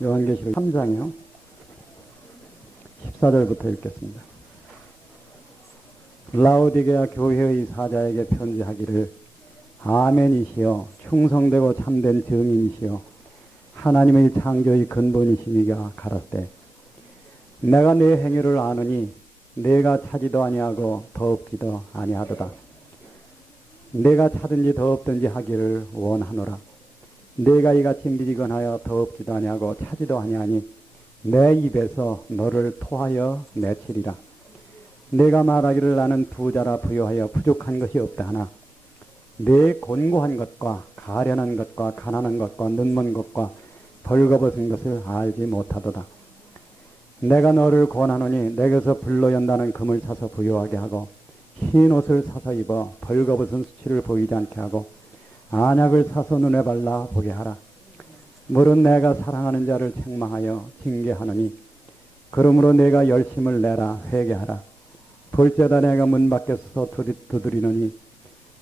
요한계시록 3장이요. 14절부터 읽겠습니다. 라오디게아 교회의 사자에게 편지하기를 아멘이시여 충성되고 참된 증인이시여 하나님의 창조의 근본이시니가 가라사대 내가 네 행위를 아느니 내가 차지도 아니하고 더없기도 아니하도다. 내가 차든지 더없든지 하기를 원하노라. 내가 이같이 미리건하여 더없기도 아니하고 차지도 아니하니 내 입에서 너를 토하여 내치리라. 내가 말하기를 나는 부자라 부요하여 부족한 것이 없다 하나 내 곤고한 것과 가련한 것과 가난한 것과 눈먼 것과 벌거벗은 것을 알지 못하도다. 내가 너를 권하노니 내게서 불로 연다는 금을 사서 부요하게 하고 흰 옷을 사서 입어 벌거벗은 수치를 보이지 않게 하고 안약을 사서 눈에 발라 보게 하라. 물은 내가 사랑하는 자를 책망하여 징계하느니 그러므로 내가 열심을 내라 회개하라. 볼때다 내가 문 밖에 서서 두드리느니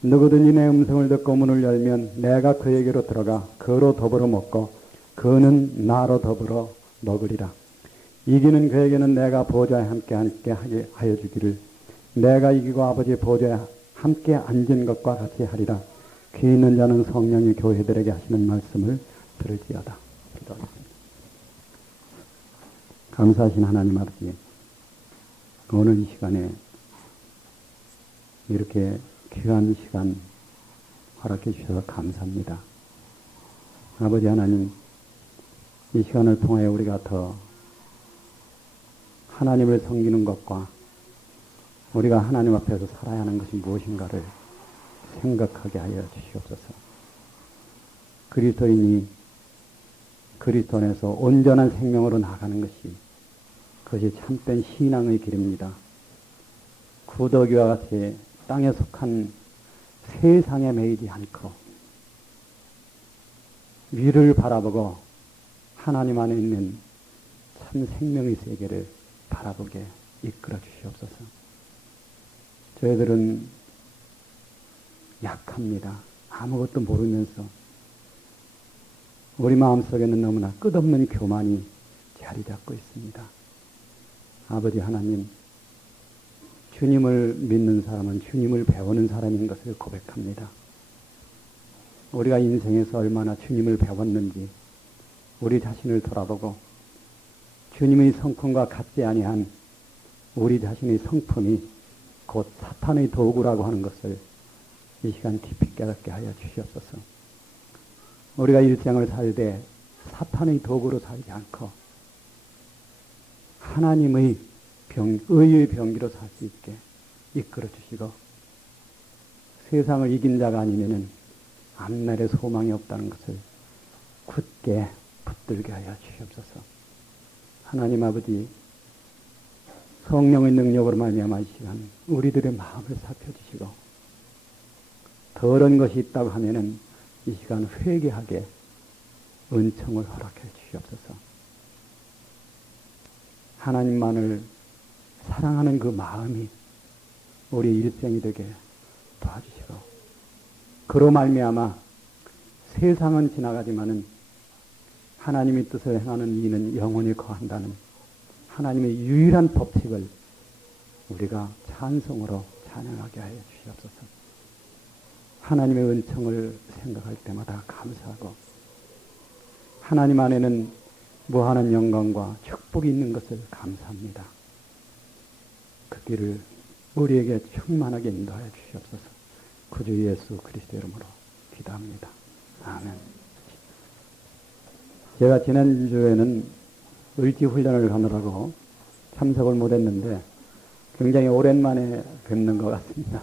누구든지 내 음성을 듣고 문을 열면 내가 그에게로 들어가 그로 더불어 먹고 그는 나로 더불어 먹으리라. 이기는 그에게는 내가 보좌에 함께 하여 주기를 내가 이기고 아버지 보좌에 함께 앉은 것과 같이 하리라. 귀 있는 자는 성령이 교회들에게 하시는 말씀을 들을지어다. 감사하신 하나님 아버지, 오늘 이 시간에 이렇게 귀한 시간 허락해 주셔서 감사합니다. 아버지 하나님, 이 시간을 통하여 우리가 더 하나님을 섬기는 것과 우리가 하나님 앞에서 살아야 하는 것이 무엇인가를 생각하게 하여 주시옵소서. 그리스도인이 그리스도 안에서 온전한 생명으로 나가는 것이 그것이 참된 신앙의 길입니다. 구더기와 같이 땅에 속한 세상에 매이지 않고 위를 바라보고 하나님 안에 있는 참 생명의 세계를 바라보게 이끌어 주시옵소서. 저희들은 약합니다. 아무것도 모르면서 우리 마음속에는 너무나 끝없는 교만이 자리 잡고 있습니다. 아버지 하나님, 주님을 믿는 사람은 주님을 배우는 사람인 것을 고백합니다. 우리가 인생에서 얼마나 주님을 배웠는지 우리 자신을 돌아보고 주님의 성품과 같지 아니한 우리 자신의 성품이 곧 사탄의 도구라고 하는 것을 이 시간 깊이 깨닫게 하여 주시옵소서. 우리가 일생을 살되 사탄의 도구로 살지 않고 하나님의 의의 병기로 살 수 있게 이끌어 주시고 세상을 이긴 자가 아니면은 앞날에 소망이 없다는 것을 굳게 붙들게 하여 주시옵소서. 하나님 아버지, 성령의 능력으로 말미암아 이 시간 우리들의 마음을 살펴주시고 더러운 것이 있다고 하면은 이 시간 회개하게 은총을 허락해 주시옵소서. 하나님만을 사랑하는 그 마음이 우리 일생이 되게 도와주시고 그로 말미암아 세상은 지나가지만은 하나님의 뜻을 행하는 이는 영원히 거한다는 하나님의 유일한 법칙을 우리가 찬송으로 찬양하게 하여 주시옵소서. 하나님의 은총을 생각할 때마다 감사하고 하나님 안에는 무한한 영광과 축복이 있는 것을 감사합니다. 그 길을 우리에게 충만하게 인도하여 주시옵소서. 구주 예수 그리스도 이름으로 기도합니다. 아멘. 제가 지난주에는 의기훈련을 하느라고 참석을 못했는데 굉장히 오랜만에 뵙는 것 같습니다.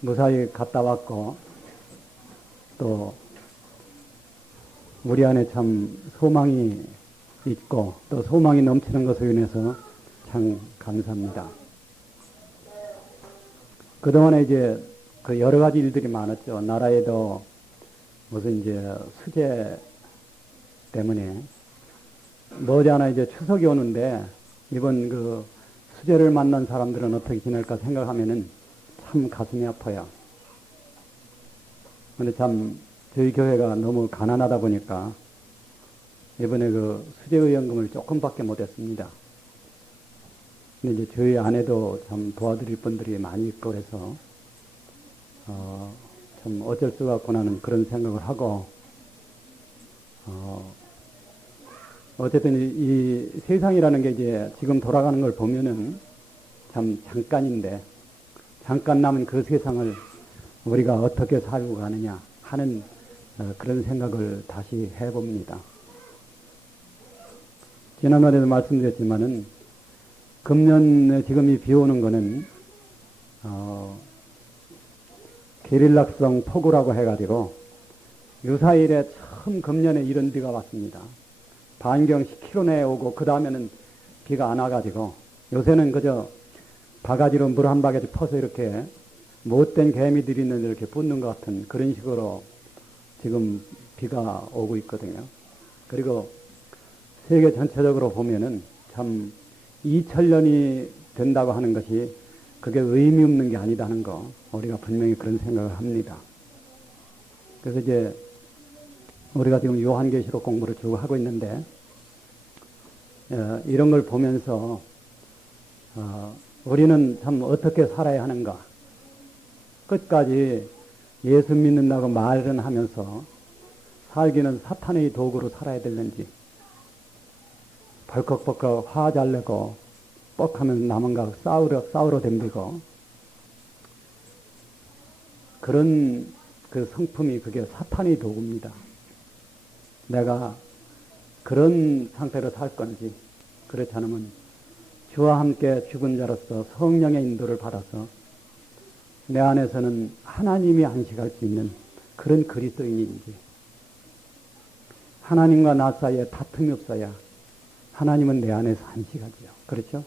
무사히 갔다 왔고 또 우리 안에 참 소망이 있고 또 소망이 넘치는 것을 인해서 참 감사합니다. 그동안에 이제 그 여러 가지 일들이 많았죠. 나라에도 무슨 이제 수재 때문에 머지않아 이제 추석이 오는데 이번 그 수재를 만난 사람들은 어떻게 지낼까 생각하면은 참 가슴이 아파요. 근데 참 저희 교회가 너무 가난하다 보니까 이번에 그 수재의원금을 조금밖에 못했습니다. 근데 이제 저희 아내도 참 도와드릴 분들이 많이 있고 그래서, 좀 어쩔 수가 없구나는 그런 생각을 하고, 어쨌든 이 세상이라는 게 이제 지금 돌아가는 걸 보면은 참 잠깐인데, 잠깐 남은 그 세상을 우리가 어떻게 살고 가느냐 하는 그런 생각을 다시 해봅니다. 지난번에도 말씀드렸지만은 금년에 지금 이 비 오는 거는 게릴락성 폭우라고 해가지고 유사일에 처음 금년에 이런 비가 왔습니다. 반경 10km 내에 오고 그 다음에는 비가 안 와가지고 요새는 그저 바가지로 물 한 바가지 퍼서 이렇게 못된 개미들이 있는 이렇게 붙는 것 같은 그런 식으로 지금 비가 오고 있거든요. 그리고 세계 전체적으로 보면은 참 2000년이 된다고 하는 것이 그게 의미 없는 게 아니다는 거 우리가 분명히 그런 생각을 합니다. 그래서 이제 우리가 지금 요한계시록 공부를 쭉 하고 있는데 이런 걸 보면서 우리는 참 어떻게 살아야 하는가, 끝까지 예수 믿는다고 말은 하면서 살기는 사탄의 도구로 살아야 되는지, 벌컥벌컥 화 잘 내고 뻑하면 남은가 싸우러 댕기고 그런 그 성품이 그게 사탄의 도구입니다. 내가 그런 상태로 살 건지, 그렇지 않으면 주와 함께 죽은 자로서 성령의 인도를 받아서 내 안에서는 하나님이 안식할 수 있는 그런 그리스도인인지, 하나님과 나 사이에 다툼이 없어야 하나님은 내 안에서 안식하지요. 그렇죠?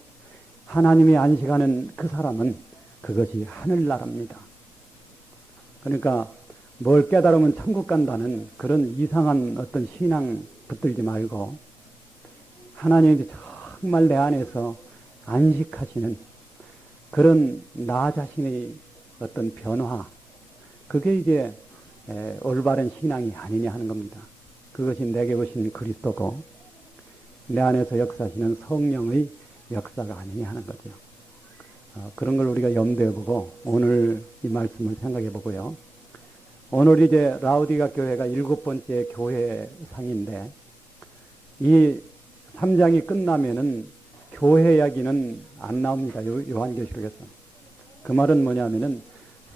하나님이 안식하는 그 사람은 그것이 하늘나라입니다. 그러니까 뭘 깨달으면 천국 간다는 그런 이상한 어떤 신앙 붙들지 말고 하나님이 정말 내 안에서 안식하시는 그런 나 자신의 어떤 변화, 그게 이제 올바른 신앙이 아니냐 하는 겁니다. 그것이 내게 오신 그리스도고 내 안에서 역사하시는 성령의 역사가 아니냐 하는 거죠. 그런 걸 우리가 염두에 보고 오늘 이 말씀을 생각해 보고요. 오늘 이제 라우디가 교회가 7번째 교회상인데 이 3장이 끝나면은 교회 이야기는 안 나옵니다. 요한계시록에서. 그 말은 뭐냐면은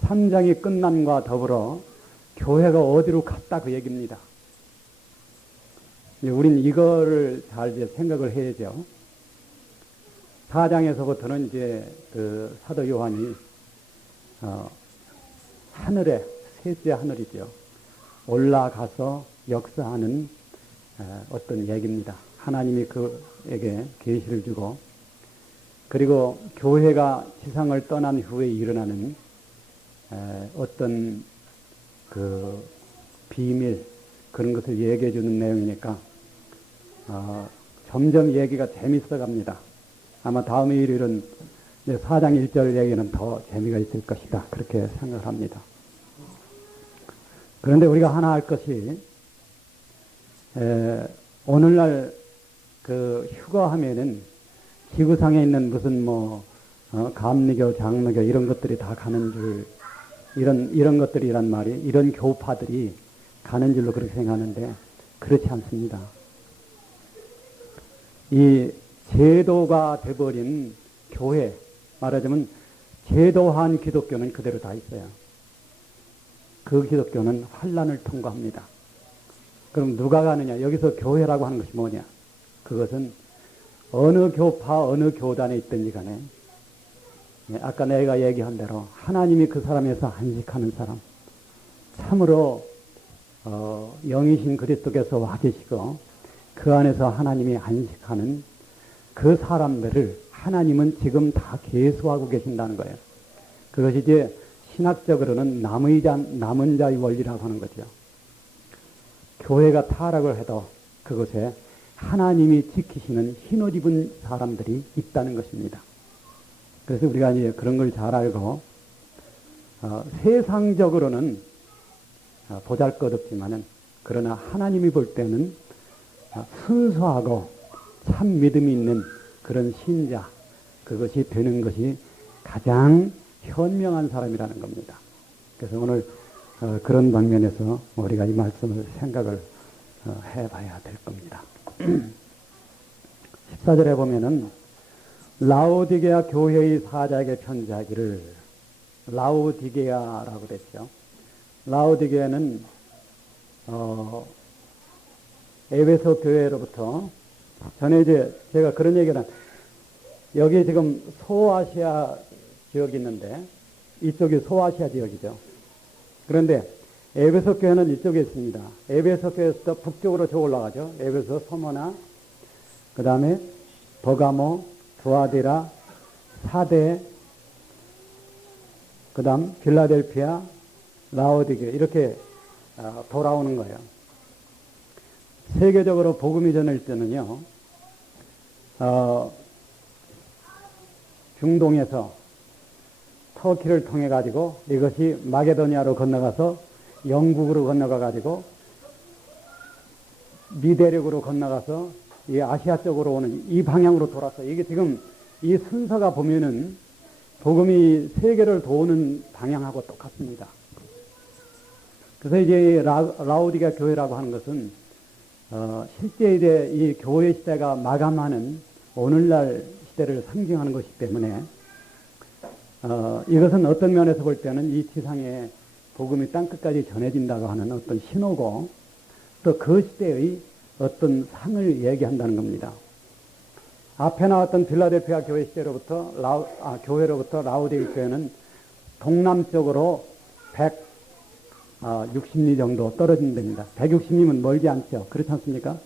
3장이 끝남과 더불어 교회가 어디로 갔다 그 얘기입니다. 우린 이거를 잘 이제 생각을 해야죠. 4장에서부터는 이제 그 사도 요한이 하늘에, 셋째 하늘이죠. 올라가서 역사하는 어떤 얘기입니다. 하나님이 그에게 계시를 주고, 그리고 교회가 세상을 떠난 후에 일어나는 어떤 그 비밀, 그런 것을 얘기해 주는 내용이니까 점점 얘기가 재밌어 갑니다. 아마 다음 일요일은 4장 1절 얘기는 더 재미가 있을 것이다, 그렇게 생각합니다. 그런데 우리가 하나 할 것이 오늘날 그 휴가하면은 지구상에 있는 무슨 감리교, 장로교 이런 것들이 다 가는 줄, 이런 것들이란 말이, 이런 교파들이 가는 줄로 그렇게 생각하는데 그렇지 않습니다. 이 제도가 돼버린 교회, 말하자면 제도화한 기독교는 그대로 다 있어요. 그 기독교는 환란을 통과합니다. 그럼 누가 가느냐? 여기서 교회라고 하는 것이 뭐냐? 그것은 어느 교파, 어느 교단에 있든지 간에 아까 내가 얘기한 대로 하나님이 그 사람에서 안식하는 사람, 참으로 영이신 그리스도께서 와 계시고 그 안에서 하나님이 안식하는 그 사람들을 하나님은 지금 다 계수하고 계신다는 거예요. 그것이 이제 신학적으로는 남은 자의 원리라고 하는 거죠. 교회가 타락을 해도 그곳에 하나님이 지키시는 흰옷 입은 사람들이 있다는 것입니다. 그래서 우리가 이제 그런 걸 잘 알고 세상적으로는 보잘것없지만은 그러나 하나님이 볼 때는 순수하고 참 믿음이 있는 그런 신자, 그것이 되는 것이 가장 현명한 사람이라는 겁니다. 그래서 오늘 그런 방면에서 우리가 이 말씀을 생각을 해봐야 될 겁니다. 14절에 보면은 라오디게아 교회의 사자에게 편지하기를, 라오디게아라고 그랬죠. 라오디게아는 에베소 교회로부터 전에 이제 제가 그런 얘기는, 여기 지금 소아시아 지역이 있는데 이쪽이 소아시아 지역이죠. 그런데 에베소 교회는 이쪽에 있습니다. 에베소 교회에서 북쪽으로 저 올라가죠. 에베소, 소모나, 그 다음에 버가모, 두아디라, 사대, 그 다음 필라델피아, 라오디게, 이렇게 돌아오는 거예요. 세계적으로 복음이 전할 때는요, 중동에서 터키를 통해 가지고 이것이 마게도니아로 건너가서 영국으로 건너가 가지고 미대륙으로 건너가서 이 아시아 쪽으로 오는 이 방향으로 돌았어요. 이게 지금 이 순서가 보면은 복음이 세계를 도는 방향하고 똑같습니다. 그래서 이제 라오디게아 교회라고 하는 것은 실제 이제 이 교회 시대가 마감하는 오늘날 시대를 상징하는 것이기 때문에 이것은 어떤 면에서 볼 때는 이 지상에 복음이 땅끝까지 전해진다고 하는 어떤 신호고, 또 그 시대의 어떤 상을 얘기한다는 겁니다. 앞에 나왔던 필라델피아 교회 시대로부터 교회로부터 라오디게아 교회는 동남쪽으로 160리 정도 떨어진 데입니다. 160리면 멀지 않죠. 그렇지 않습니까?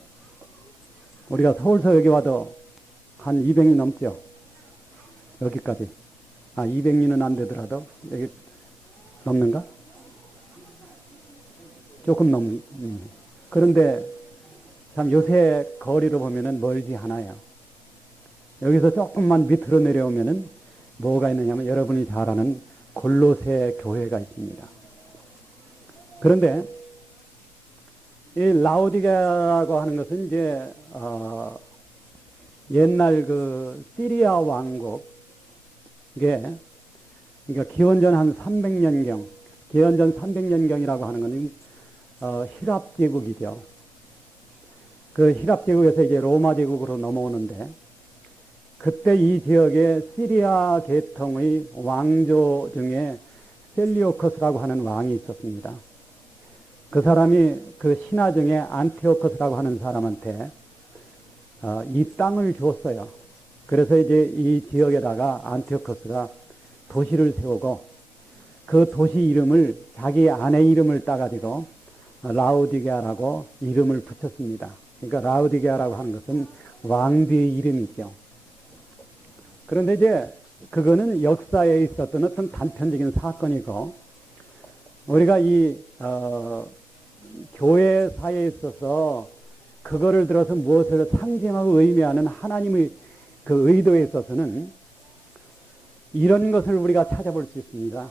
우리가 서울서 여기 와도 한 200리 넘죠. 여기까지. 200리는 안 되더라도 여기 넘는가? 조금 넘는. 그런데 참 요새 거리로 보면은 멀지 않아요. 여기서 조금만 밑으로 내려오면은 뭐가 있느냐면 여러분이 잘 아는 골로새 교회가 있습니다. 그런데 이 라오디게아라고 하는 것은 이제 옛날 그 시리아 왕국, 이게 그러니까 기원전 한 300년경, 기원전 300년경이라고 하는 건 히랍 제국이죠. 그 히랍 제국에서 이제 로마 제국으로 넘어오는데, 그때 이 지역에 시리아 계통의 왕조 중에 셀리오커스라고 하는 왕이 있었습니다. 그 사람이 그 신하 중에 안티오커스라고 하는 사람한테 이 땅을 줬어요. 그래서 이제 이 지역에다가 안티오커스가 도시를 세우고, 그 도시 이름을 자기 아내 이름을 따가지고 라오디게아라고 이름을 붙였습니다. 그러니까 라오디게아라고 하는 것은 왕비의 이름이죠. 그런데 이제 그거는 역사에 있었던 어떤 단편적인 사건이고, 우리가 이 교회사에 있어서 그거를 들어서 무엇을 상징하고 의미하는 하나님의 그 의도에 있어서는 이런 것을 우리가 찾아볼 수 있습니다.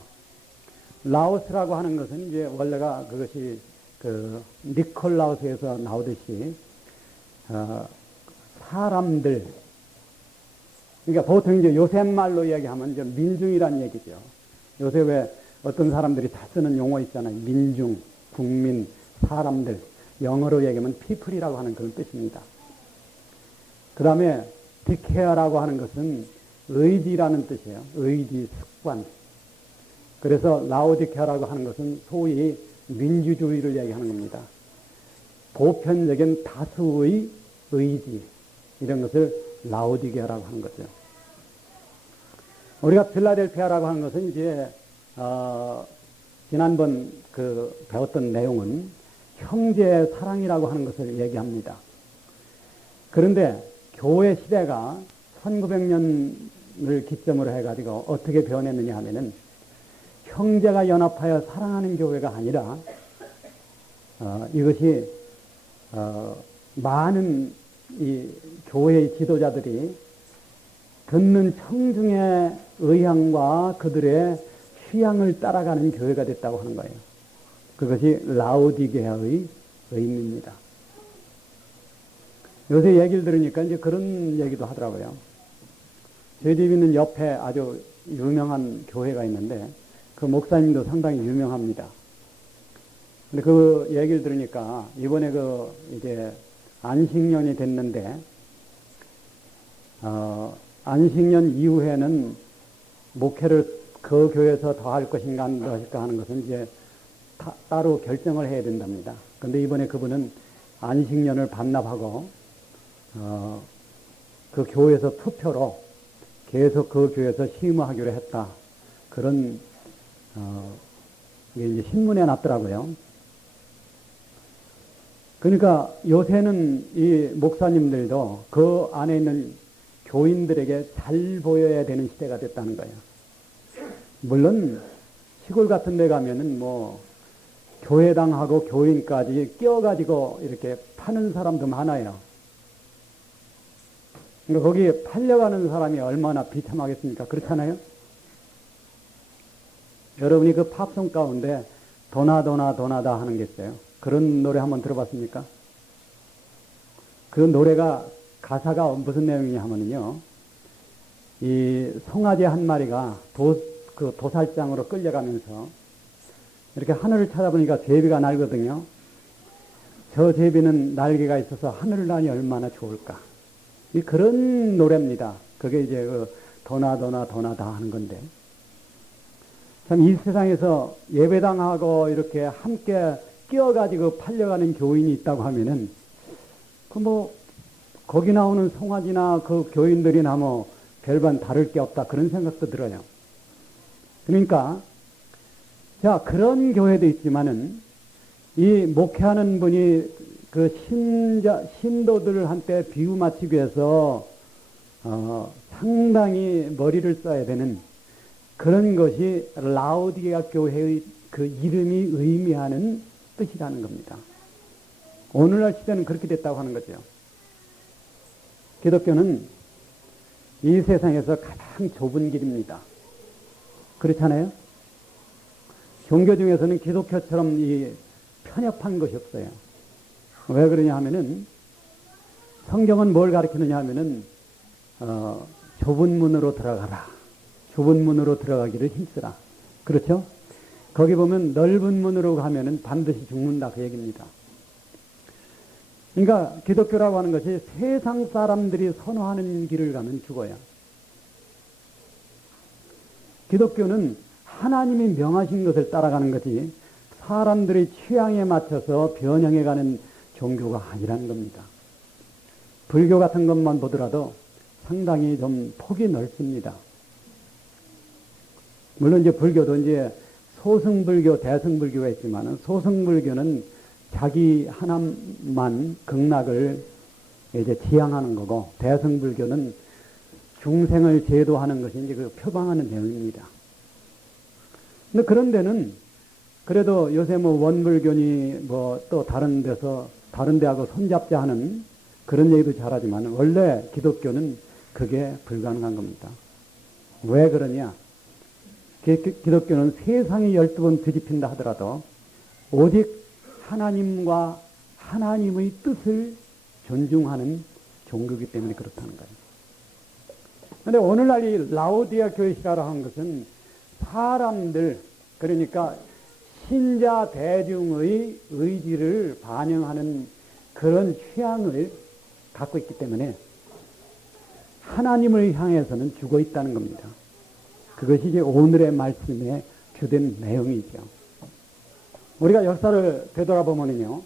라오스라고 하는 것은 이제 원래가 그것이 그 니콜라우스에서 나오듯이 사람들, 그러니까 보통 이제 요새 말로 이야기하면 이제 민중이라는 얘기죠. 요새 왜 어떤 사람들이 다 쓰는 용어 있잖아요. 민중, 국민, 사람들. 영어로 얘기하면 people이라고 하는 그런 뜻입니다. 그 다음에 디케어라고 하는 것은 의지라는 뜻이에요. 의지, 습관. 그래서 라오디케아라고 하는 것은 소위 민주주의를 얘기하는 겁니다. 보편적인 다수의 의지, 이런 것을 라오디게아라고 하는 거죠. 우리가 필라델피아라고 하는 것은 이제 지난번 그 배웠던 내용은 형제 사랑이라고 하는 것을 얘기합니다. 그런데 교회 시대가 1900년을 기점으로 해가지고 어떻게 변했느냐 하면은 형제가 연합하여 사랑하는 교회가 아니라 이것이 많은 이 교회의 지도자들이 듣는 청중의 의향과 그들의 취향을 따라가는 교회가 됐다고 하는 거예요. 그것이 라오디게아의 의미입니다. 요새 얘기를 들으니까 이제 그런 얘기도 하더라고요. 저희 집 있는 옆에 아주 유명한 교회가 있는데 그 목사님도 상당히 유명합니다. 근데 그 얘기를 들으니까 이번에 이게 안식년이 됐는데, 안식년 이후에는 목회를 그 교회에서 더 할 것인가 안 더 할까 하는 것은 이제 따로 결정을 해야 된답니다. 근데 이번에 그분은 안식년을 반납하고, 그 교회에서 투표로 계속 그 교회에서 심의하기로 했다. 그런, 이제 신문에 났더라고요. 그러니까 요새는 이 목사님들도 그 안에 있는 교인들에게 잘 보여야 되는 시대가 됐다는 거예요. 물론 시골 같은 데 가면은 교회당하고 교인까지 껴가지고 이렇게 파는 사람도 많아요. 그러니까 거기에 팔려가는 사람이 얼마나 비참하겠습니까? 그렇잖아요? 여러분이 그 팝송 가운데 도나다 하는 게 있어요. 그런 노래 한번 들어봤습니까? 그 노래가 가사가 무슨 내용이냐 하면요. 이 송아지 한 마리가 그 도살장으로 끌려가면서 이렇게 하늘을 찾아보니까 제비가 날거든요. 저 제비는 날개가 있어서 하늘을 나니 얼마나 좋을까. 그런 노래입니다. 그게 이제 도나다 하는 건데. 참 이 세상에서 예배당하고 이렇게 함께 끼어가지고 팔려가는 교인이 있다고 하면은, 거기 나오는 송아지나 그 교인들이나 별반 다를 게 없다. 그런 생각도 들어요. 그러니까, 자, 그런 교회도 있지만은, 이 목회하는 분이 그 신도들한테 비유 맞추기 위해서, 상당히 머리를 써야 되는 그런 것이 라오디게아 교회의 그 이름이 의미하는 뜻이라는 겁니다. 오늘날 시대는 그렇게 됐다고 하는 거죠. 기독교는 이 세상에서 가장 좁은 길입니다. 그렇잖아요? 종교 중에서는 기독교처럼 이 편협한 것이 없어요. 왜 그러냐 하면은, 성경은 뭘 가르치느냐 하면은, 좁은 문으로 들어가라. 좁은 문으로 들어가기를 힘쓰라. 그렇죠? 거기 보면 넓은 문으로 가면은 반드시 죽는다. 그 얘기입니다. 그러니까 기독교라고 하는 것이 세상 사람들이 선호하는 길을 가면 죽어요. 기독교는 하나님이 명하신 것을 따라가는 것이 사람들의 취향에 맞춰서 변형해가는 종교가 아니라는 겁니다. 불교 같은 것만 보더라도 상당히 좀 폭이 넓습니다. 물론 이제 불교도 이제 소승불교, 대승불교가 있지만 소승불교는 자기 하나만 극락을 이제 지향하는 거고, 대승불교는 중생을 제도하는 것이 이제 그 표방하는 내용입니다. 근데 그런 데는 그래도 요새 원불교니 또 다른 데하고 손잡자 하는 그런 얘기도 잘하지만 원래 기독교는 그게 불가능한 겁니다. 왜 그러냐? 기독교는 세상이 12번 뒤집힌다 하더라도 오직 하나님과 하나님의 뜻을 존중하는 종교이기 때문에 그렇다는 거예요. 그런데 오늘날 이 라오디게아 교회시라고 하는 것은 사람들, 그러니까 신자 대중의 의지를 반영하는 그런 취향을 갖고 있기 때문에 하나님을 향해서는 죽어 있다는 겁니다. 그것이 이제 오늘의 말씀의 주된 내용이죠. 우리가 역사를 되돌아보면요,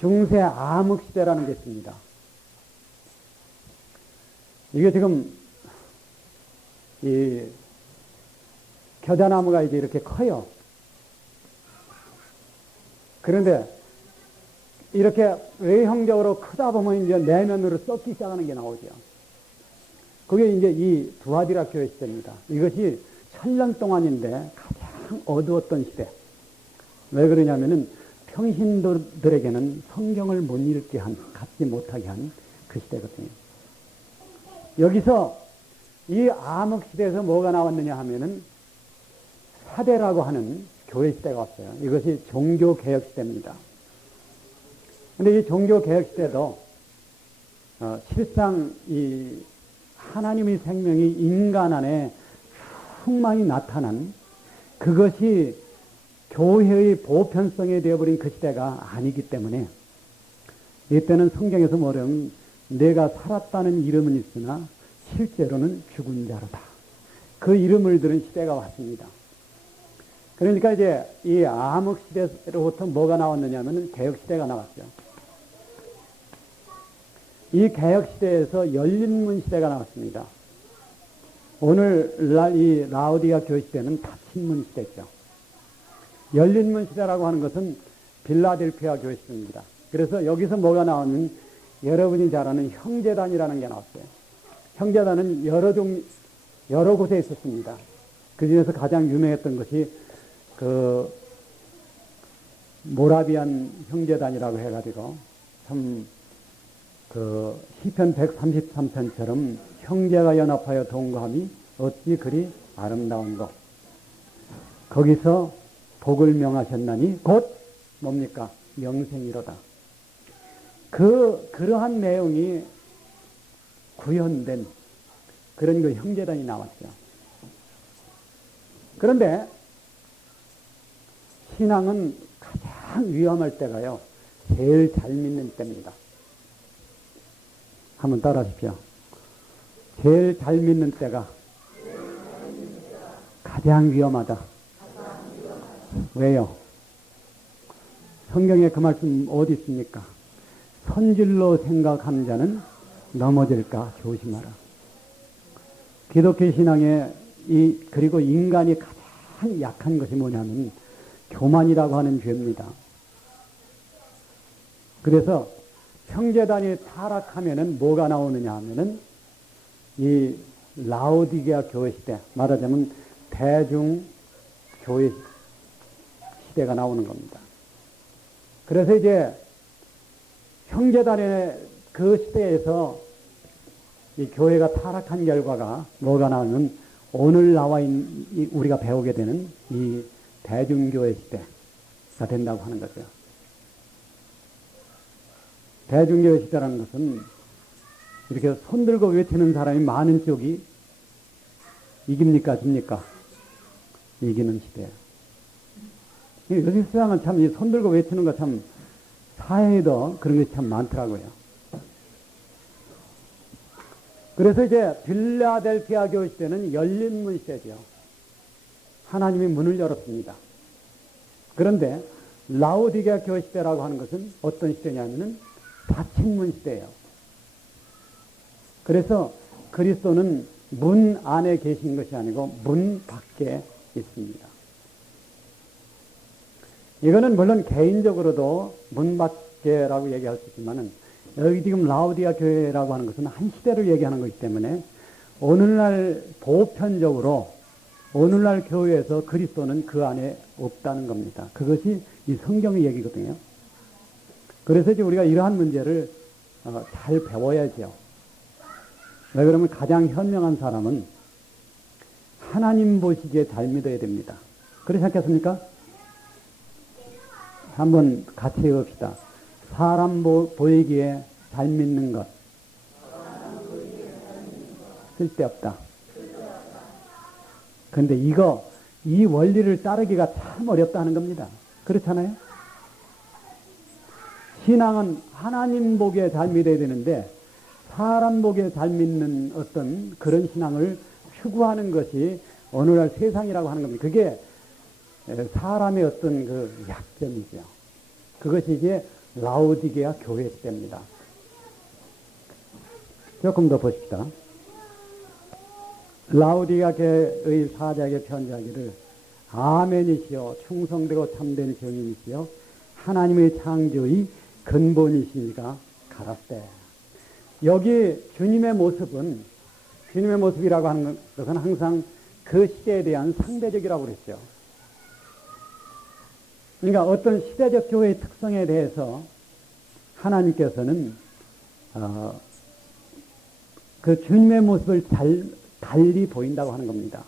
중세 암흑시대라는 게 있습니다. 이게 지금 이 겨자나무가 이제 이렇게 커요. 그런데 이렇게 외형적으로 크다 보면 이제 내면으로 썩기 시작하는 게 나오죠. 그게 이제 이 두아디라 교회 시대입니다. 이것이 천년 동안인데 가장 어두웠던 시대. 왜 그러냐면은 평신도들에게는 성경을 못 읽게 한, 갖지 못하게 한 그 시대거든요. 여기서 이 암흑시대에서 뭐가 나왔느냐 하면은 사대라고 하는 교회 시대가 왔어요. 이것이 종교개혁 시대입니다. 근데 이 종교개혁 시대도 실상 이 하나님의 생명이 인간 안에 충만히 나타난 그것이 교회의 보편성이 되어버린 그 시대가 아니기 때문에 이때는 성경에서 뭐냐면 내가 살았다는 이름은 있으나 실제로는 죽은 자로다. 그 이름을 들은 시대가 왔습니다. 그러니까 이제 이 암흑 시대로부터 뭐가 나왔느냐면 개혁 시대가 나왔죠. 이 개혁 시대에서 열린문 시대가 나왔습니다. 오늘날 이 라오디아 교회 시대는 닫힌 문 시대죠. 열린문 시대라고 하는 것은 빌라델피아 교회 시대입니다. 그래서 여기서 뭐가 나오면 여러분이 잘 아는 형제단이라는 게 나왔어요. 형제단은 여러 곳에 있었습니다. 그 중에서 가장 유명했던 것이 그 모라비안 형제단이라고 해가지고 참 그 시편 133편처럼 형제가 연합하여 동거함이 어찌 그리 아름다운고 거기서 복을 명하셨나니 곧 뭡니까? 영생이로다. 그러한 내용이 구현된 그런 그 형제단이 나왔죠. 그런데 신앙은 가장 위험할 때가요, 제일 잘 믿는 때입니다. 한번 따라 하십시오. 제일 잘 믿는 때가 가장 위험하다. 왜요? 성경에 그 말씀 어디 있습니까? 선질로 생각하는 자는 넘어질까 조심하라. 기독교 신앙에 그리고 인간이 가장 약한 것이 뭐냐면 교만이라고 하는 죄입니다. 그래서 형제단이 타락하면은 뭐가 나오느냐 하면은 이 라오디게아 교회 시대, 말하자면 대중 교회 시대가 나오는 겁니다. 그래서 이제 형제단의 그 시대에서 이 교회가 타락한 결과가 뭐가 나오면 오늘 나와 있는 우리가 배우게 되는 이 대중교회 시대가 된다고 하는 거죠. 대중교회 시대라는 것은 이렇게 손들고 외치는 사람이 많은 쪽이 이깁니까, 집니까? 이기는 시대예요. 요즘 세상은 참 이 손들고 외치는 거 참 사회에도 그런 게 참 많더라고요. 그래서 이제 빌라델피아 교회 시대는 열린 문 시대죠. 하나님이 문을 열었습니다. 그런데 라오디게아 교회 시대라고 하는 것은 어떤 시대냐면은 닫힌 문 시대예요. 그래서 그리스도는 문 안에 계신 것이 아니고 문 밖에 있습니다. 이거는 물론 개인적으로도 문 밖에라고 얘기할 수 있지만은 여기 지금 라오디아 교회라고 하는 것은 한 시대를 얘기하는 것이기 때문에 오늘날 보편적으로 오늘날 교회에서 그리스도는 그 안에 없다는 겁니다. 그것이 이 성경의 얘기거든요. 그래서 이제 우리가 이러한 문제를 잘 배워야죠. 왜 그러면 가장 현명한 사람은 하나님 보시기에 잘 믿어야 됩니다. 그렇지 않겠습니까? 한번 같이 읽읍시다. 사람 보이기에 잘 믿는 것 쓸데없다. 그런데 이 원리를 따르기가 참 어렵다는 겁니다. 그렇잖아요? 신앙은 하나님 보기에 잘 믿어야 되는데 사람 보기에 잘 믿는 어떤 그런 신앙을 추구하는 것이 오늘날 세상이라고 하는 겁니다. 그게 사람의 어떤 그 약점이죠. 그것이 이제 라오디게아 교회 시대입니다. 조금 더 봅시다. 라오디게아 교회의 사자에게 편지하기를 아멘이시여 충성되고 참된 증인이시여 하나님의 창조의 근본이시니까 가라사대. 여기 주님의 모습이라고 하는 것은 항상 그 시대에 대한 상대적이라고 그랬죠. 그러니까 어떤 시대적 교회의 특성에 대해서 하나님께서는 그 주님의 모습을 달리 보인다고 하는 겁니다.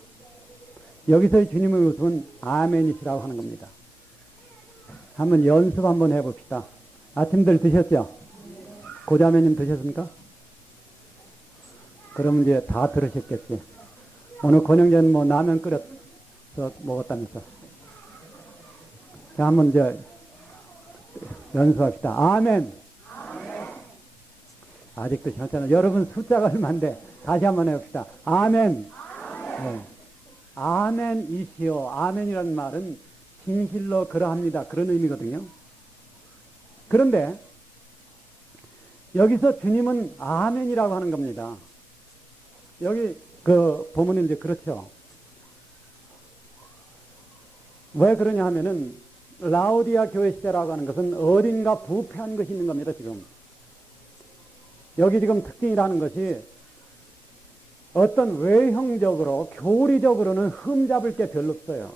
여기서의 주님의 모습은 아멘이시라고 하는 겁니다. 한번 연습 한번 해봅시다. 아침들 드셨죠? 고자매님 드셨습니까? 그러면 이제 다 들으셨겠지. 오늘 권영전 뭐 라면 끓여서 먹었다면서. 자, 한번 이제 연수합시다. 아멘. 아직도 괜찮아요. 여러분 숫자가 얼마인데 다시 한번 해봅시다. 아멘. 네. 아멘이시오. 아멘이라는 말은 진실로 그러합니다. 그런 의미거든요. 그런데 여기서 주님은 아멘이라고 하는 겁니다. 여기 보면은 이제 그렇죠. 왜 그러냐 하면은 라오디아 교회 시대라고 하는 것은 어린과 부패한 것이 있는 겁니다, 지금. 여기 지금 특징이라는 것이 어떤 외형적으로, 교리적으로는 흠잡을 게 별로 없어요.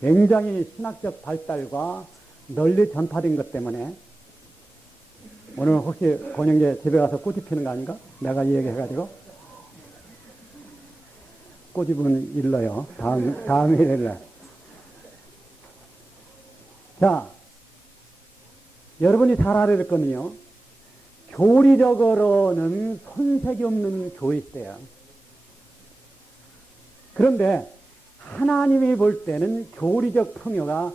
굉장히 신학적 발달과 널리 전파된 것 때문에 오늘 혹시 권영재 집에 가서 꼬집 피는 거 아닌가? 내가 이 얘기 해가지고. 꼬집은 일러요. 다음에 일러. 자, 여러분이 잘 알아야 될 거는요. 교리적으로는 손색이 없는 교회시대야. 그런데 하나님이 볼 때는 교리적 풍요가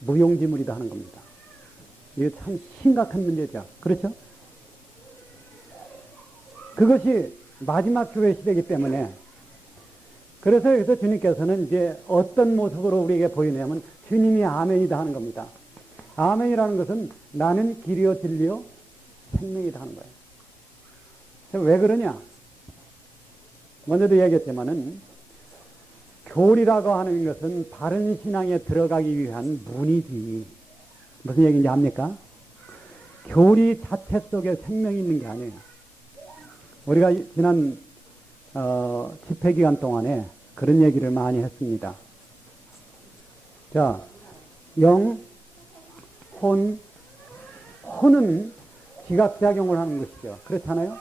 무용지물이다 하는 겁니다. 이게 참 심각한 문제죠. 그렇죠? 그것이 마지막 교회 시대이기 때문에 그래서 여기서 주님께서는 이제 어떤 모습으로 우리에게 보이냐면 주님이 아멘이다 하는 겁니다. 아멘이라는 것은 나는 길이요 진리요 생명이다 하는 거예요. 왜 그러냐? 먼저도 얘기했지만은 교리라고 하는 것은 바른 신앙에 들어가기 위한 문이지. 무슨 얘기인지 압니까? 교리 자체 속에 생명이 있는 게 아니에요. 우리가 지난 집회기간 동안에 그런 얘기를 많이 했습니다. 자, 영, 혼은 지각작용을 하는 것이죠. 그렇잖아요?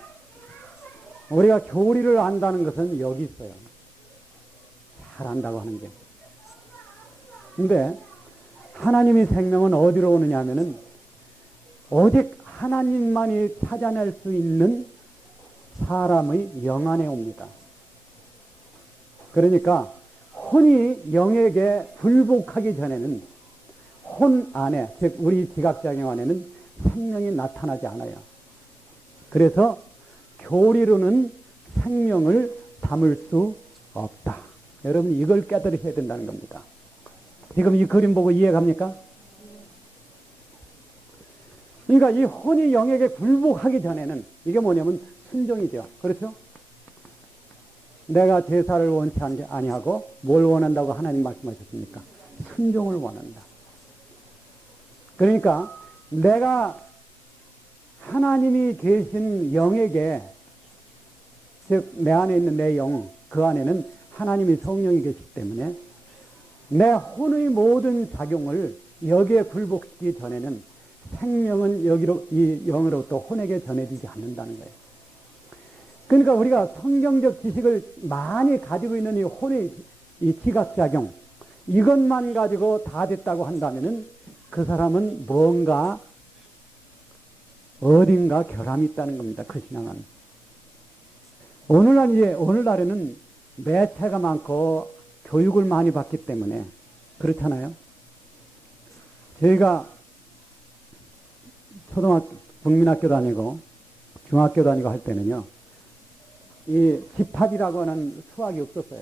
우리가 교리를 안다는 것은 여기 있어요. 잘 안다고 하는 게. 근데 하나님의 생명은 어디로 오느냐 하면은 오직 하나님만이 찾아낼 수 있는 사람의 영 안에 옵니다. 그러니까 혼이 영에게 굴복하기 전에는 혼 안에, 즉 우리 지각작용 안에는 생명이 나타나지 않아요. 그래서 교리로는 생명을 담을 수 없다. 여러분 이걸 깨달으셔야 된다는 겁니다. 지금 이 그림 보고 이해갑니까? 그러니까 이 혼이 영에게 굴복하기 전에는 이게 뭐냐면 순종이죠. 그렇죠? 내가 제사를 원치 아니하고 뭘 원한다고 하나님 말씀하셨습니까? 순종을 원한다. 그러니까 내가 하나님이 계신 영에게, 즉 내 안에 있는 내 영, 그 안에는 하나님이 성령이 계시기 때문에 내 혼의 모든 작용을 여기에 굴복시키기 전에는 생명은 여기로, 이 영으로부터 혼에게 전해지지 않는다는 거예요. 그러니까 우리가 성경적 지식을 많이 가지고 있는 이 혼의 이 지각작용, 이것만 가지고 다 됐다고 한다면은 그 사람은 뭔가 어딘가 결함이 있다는 겁니다. 그 신앙은. 오늘날에는 매체가 많고 교육을 많이 받기 때문에 그렇잖아요. 저희가 국민학교도 아니고 중학교도 아니고 할 때는요, 이 집합이라고 하는 수학이 없었어요.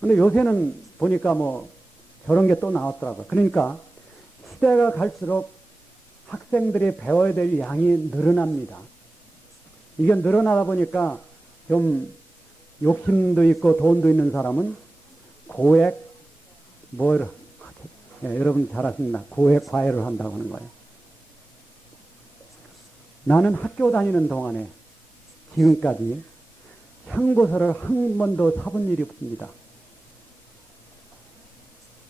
근데 요새는 보니까 뭐 저런 게 또 나왔더라고요. 그러니까 시대가 갈수록 학생들이 배워야 될 양이 늘어납니다. 이게 늘어나다 보니까 좀 욕심도 있고 돈도 있는 사람은 고액, 여러분 잘 아십니다. 고액 과외를 한다고 하는 거예요. 나는 학교 다니는 동안에 지금까지 참고서를 한 번도 사본 일이 없습니다.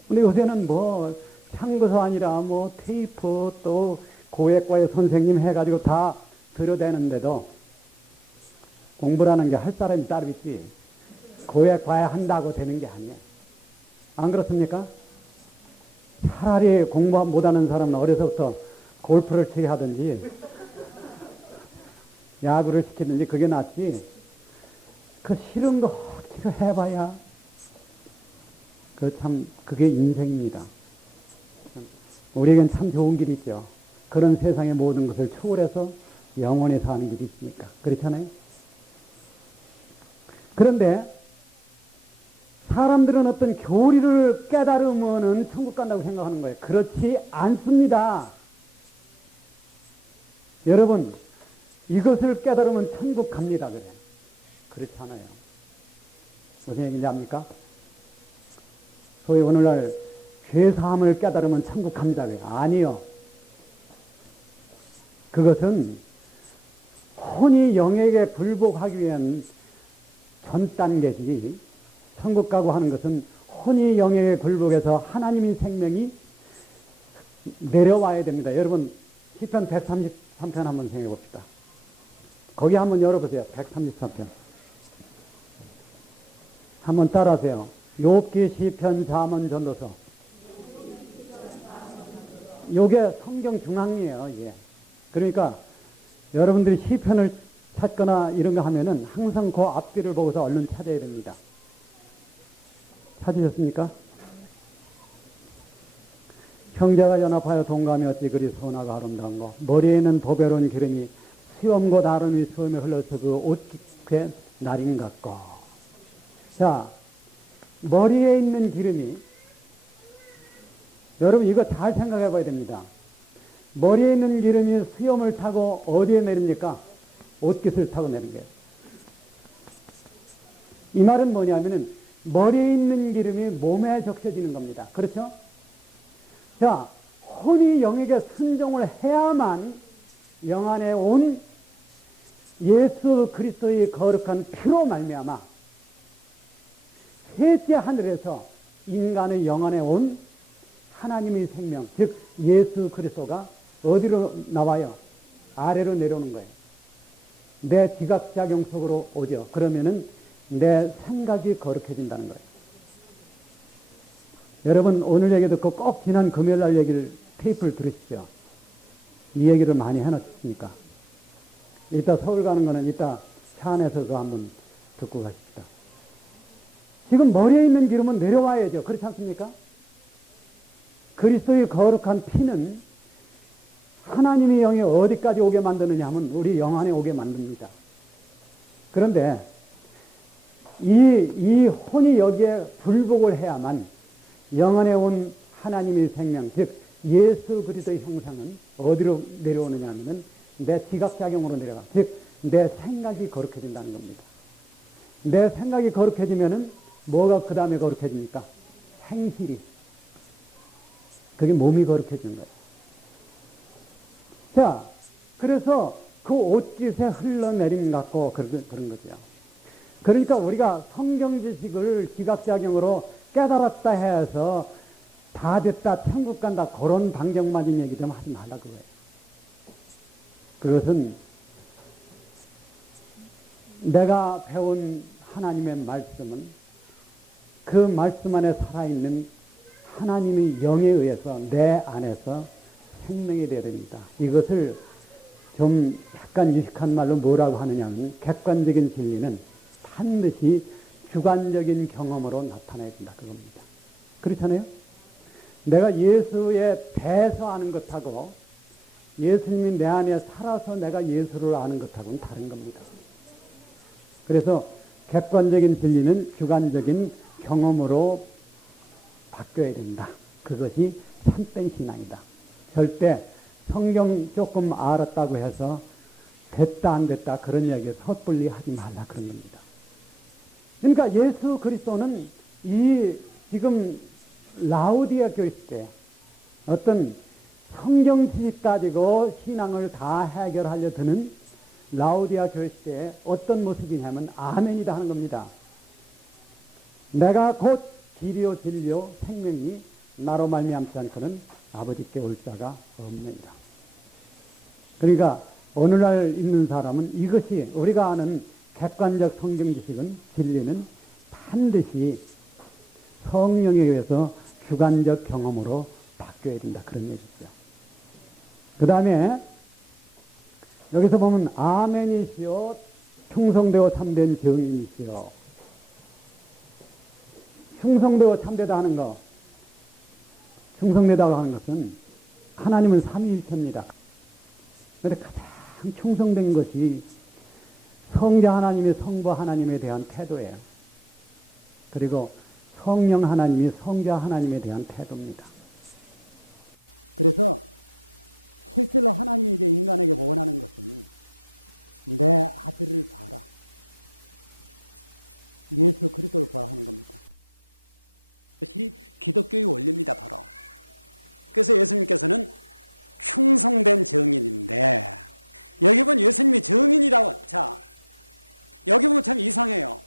근데 요새는 뭐 참고서 아니라 뭐 테이프 또 고액과외 선생님 해가지고 다 들여대는데도 공부라는 게 할 사람이 따로 있지 고액과외 한다고 되는 게 아니에요. 안 그렇습니까? 차라리 공부 못하는 사람은 어려서부터 골프를 치게 하든지 야구를 시키든지 그게 낫지. 그 싫은 거 억지로 해봐야 그게 인생입니다. 우리에겐 참 좋은 길이 있죠. 그런 세상의 모든 것을 초월해서 영원히 사는 길이 있으니까. 그렇잖아요? 그런데 사람들은 어떤 교리를 깨달으면은 천국 간다고 생각하는 거예요. 그렇지 않습니다. 여러분, 이것을 깨달으면 천국 갑니다. 그렇지 않아요. 무슨 얘기인지 압니까? 소위 오늘날 죄사함을 깨달으면 천국 갑니다. 아니요. 그것은 혼이 영에게 불복하기 위한 전 단계지, 천국 가고 하는 것은 혼이 영에게 불복해서 하나님의 생명이 내려와야 됩니다. 여러분, 시편 133편 한번 생각해 봅시다. 거기 한번 열어보세요. 133편. 한번 따라하세요. 욥기 시편 잠언 전도서. 요게 성경 중앙이에요, 이게. 그러니까 여러분들이 시편을 찾거나 이런 거 하면은 항상 그 앞뒤를 보고서 얼른 찾아야 됩니다. 찾으셨습니까? 형제가 연합하여 동감이 어찌 그리 선하고 아름다운 거. 머리에는 보배로운 기름이 시험과 다름이 수원에 흘러서 그 옷에 날인 같고. 자, 머리에 있는 기름이, 여러분 이거 잘 생각해 봐야 됩니다. 머리에 있는 기름이 수염을 타고 어디에 내립니까? 옷깃을 타고 내린대요. 이 말은 뭐냐면은 머리에 있는 기름이 몸에 적셔지는 겁니다. 그렇죠? 자, 혼이 영에게 순종을 해야만 영 안에 온 예수 그리스도의 거룩한 피로 말미암아 셋째 하늘에서 인간의 영 안에 온 하나님의 생명, 즉 예수 그리스도가 어디로 나와요? 아래로 내려오는 거예요. 내 지각작용 속으로 오죠. 그러면은 내 생각이 거룩해진다는 거예요. 여러분 오늘 얘기 듣고 꼭 지난 금요일날 얘기를 테이프를 들으시죠. 이 얘기를 많이 해놨습니까? 이따 서울 가는 거는 이따 차 안에서 그거 한번 듣고 가십시다. 지금 머리에 있는 기름은 내려와야죠. 그렇지 않습니까? 그리스도의 거룩한 피는 하나님의 영이 어디까지 오게 만드느냐 하면 우리 영 안에 오게 만듭니다. 그런데 이 혼이 여기에 불복을 해야만 영 안에 온 하나님의 생명, 즉 예수 그리스도의 형상은 어디로 내려오느냐 하면 내 지각작용으로 내려가. 즉 내 생각이 거룩해진다는 겁니다. 내 생각이 거룩해지면은 뭐가 그 다음에 거룩해집니까? 행실이. 그게 몸이 거룩해진 거예요. 자, 그래서 그 옷깃에 흘러내림 같고 그런 거죠. 그러니까 우리가 성경 지식을 지각작용으로 깨달았다 해서 다 됐다, 천국 간다, 그런 방정맞은 얘기 좀 하지 말라 그래요. 그것은 내가 배운 하나님의 말씀은 그 말씀 안에 살아있는 하나님의 영에 의해서 내 안에서 생명이 되어야 됩니다. 이것을 좀 약간 이식한 말로 뭐라고 하느냐면 객관적인 진리는 반드시 주관적인 경험으로 나타나야 된다. 그겁니다. 그렇잖아요? 내가 예수의 배에서 아는 것하고 예수님이 내 안에 살아서 내가 예수를 아는 것하고는 다른 겁니다. 그래서 객관적인 진리는 주관적인 경험으로 바뀌어야 된다. 그것이 참된 신앙이다. 절대 성경 조금 알았다고 해서 됐다 안 됐다 그런 이야기에 섣불리 하지 말라 그런 겁니다. 그러니까 예수 그리스도는 이 지금 라우디아 교회 때 어떤 성경 지식 가지고 신앙을 다 해결하려 드는 라우디아 교회 때 어떤 모습이냐면 아멘이다 하는 겁니다. 내가 곧 길이요 진리요 생명이 나로 말미암지 않고는 아버지께 올 자가 없느니라. 그러니까 오늘날 있는 사람은 이것이 우리가 아는 객관적 성경 지식은 진리는 반드시 성령에 의해서 주관적 경험으로 바뀌어야 된다. 그런 얘기죠. 그 다음에 여기서 보면 아멘이시여 충성되고 참된 증인이시여. 충성되고 참되다 하는 거, 충성되다고 하는 것은 하나님은 삼위일체입니다. 그런데 가장 충성된 것이 성자 하나님의 성부 하나님에 대한 태도예요. 그리고 성령 하나님이 성자 하나님에 대한 태도입니다. 그래서 실제로 하나님이 이제 인간에게 원하는 것은 내 아들을 봐라. 예수 그리스도를 봐라 하는 겁니다. 그것이 기독교의 원리입니다, 바로. 그래서 예수님께서는 충성된 증인인데, 여기 보면 예수님이 증인이라고, 자, 여기 보면 참 이상해요.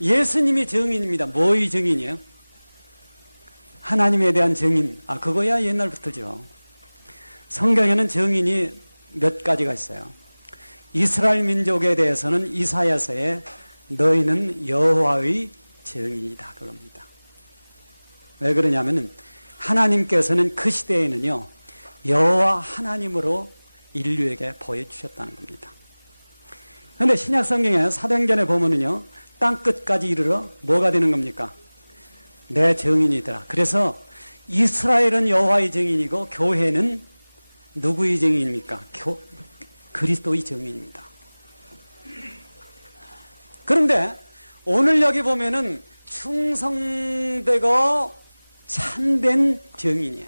예수님이 증인입니다. 뭐의 증인이에요? 하나님에 대한 증인. 아, 그거야 옛날부터죠. 성경에는 증인이 몇 가지가 있어요. 이스라엘 민족에 대해서는 이사야서에 너희는 여호와의 증인이다, 그겁니다. 왜 그러냐면은 하나님께서는 그 시대에는요, 여호와 하나님으로 인류에게 보여주셨다는 겁니다. 그런데 신약 성경에 사도행전에 보면은요, 땅 끝까지 이르러 뭐가 되는 겁니까? 내 증인이더라. 그래서 이스라엘은 여호와의 증인이고 교회는 누구의 증인입니까? 그리스도의 증인입니다. 그런데 오늘 여기 보면은 충성되고 참된 증인이야.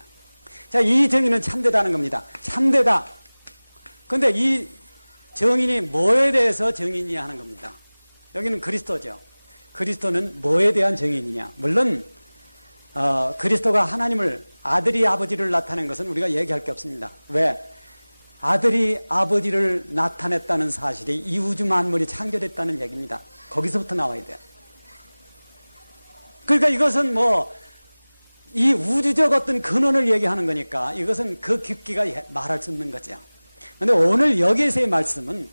자, 이 증인은 참되다는 겁니다. 참되다. 그런데 이 증인이 뭐에 대해서 증인이야 하는 겁니다. 여기는 그리스도죠. 그리스도는 뭐에 대한 증인이냐? 물론 그리스도가 하나님을, 아들이 아버지를 나타낸 것은 우리가 얘기할 게 없습니다. 왜? 아들이 아버지를 나타냈다는 사실이 이 우주 만물이 창조됐다는 얘기입니다. 거기서부터 나와야 돼요. 그러니까 이것은 이 우주적 어떤 근원을 얘기하는 거니까 이것은 그 깊이가 말할 수 없는 거죠. 그런데 오늘 여기에서의 말씀은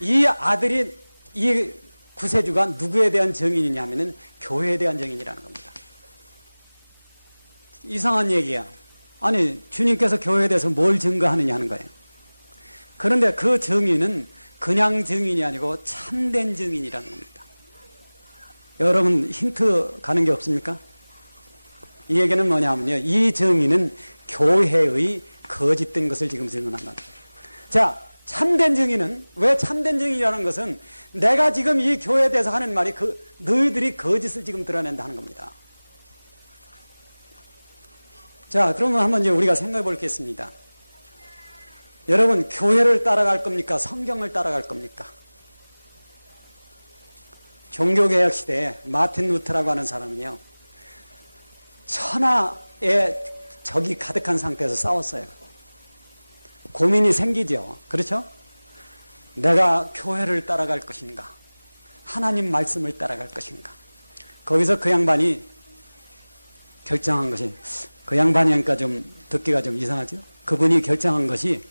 이 아들이, 이 구세주가 누구에 대한 증인이냐 하면은 교회에 대한 증인이라는 겁니다. 이상한 얘기야. 아니, 주님께서 교회에 대해서 뭘 증거하느냐 하는 거예요. 그런데 그 증인은 그냥 증인이 아니고 참된 증인이라는 겁니다. 여러분 힌트 가는 게 없습니까? 이 얘기는 뭐냐면요, 이 증인은 교회의 거짓된 것을 지금 증언한 겁니다. 자, 참된 증인은, 왜 참된 증인이라는 것은 내가 지금 이 교회에 대해서 하는 말이 너희들이 거짓을 지금 드러낸다 하는 겁니다. 자, 그러면 한번 이제 우리가 생각해 보겠습니다. 여러분, 교회를 따라갈 겁니까? 성경을 따라갈 겁니까? 종교개혁 시대에 마틴 루터라고 하는 사람은요, 천하의 적이 가득한 상태에서 싸웠어요. 고민이 생기죠. 그렇죠? 내가 교회를 따라갈 것인가? 하나님 말씀을 따라갈 것인가? 거기서 그 양반이 결정한 것이, 그 양반이 하니까 좀 듣기가 좀 이상하죠? 그분이 결정한 것이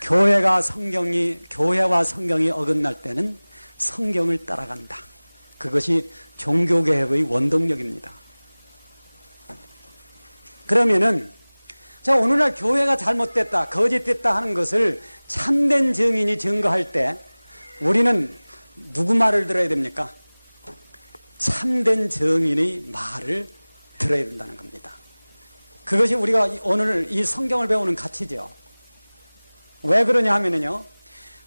교회와 성경이 어긋날 때는 성경을 따라간다. 그것이 종교개혁의 원동력입니다. 그러면은, 자, 오늘날 교회가 잘못됐다, 거짓됐다 하는 것을 참된 증인이 증거할 때 우리는 누구 말을 들어야 됩니까? 참된 증인의 말을 들어야 된다는 겁니다. 그것이 우리가 오늘 이 성경을 배우는 가치죠. 왜 그러냐 하면요,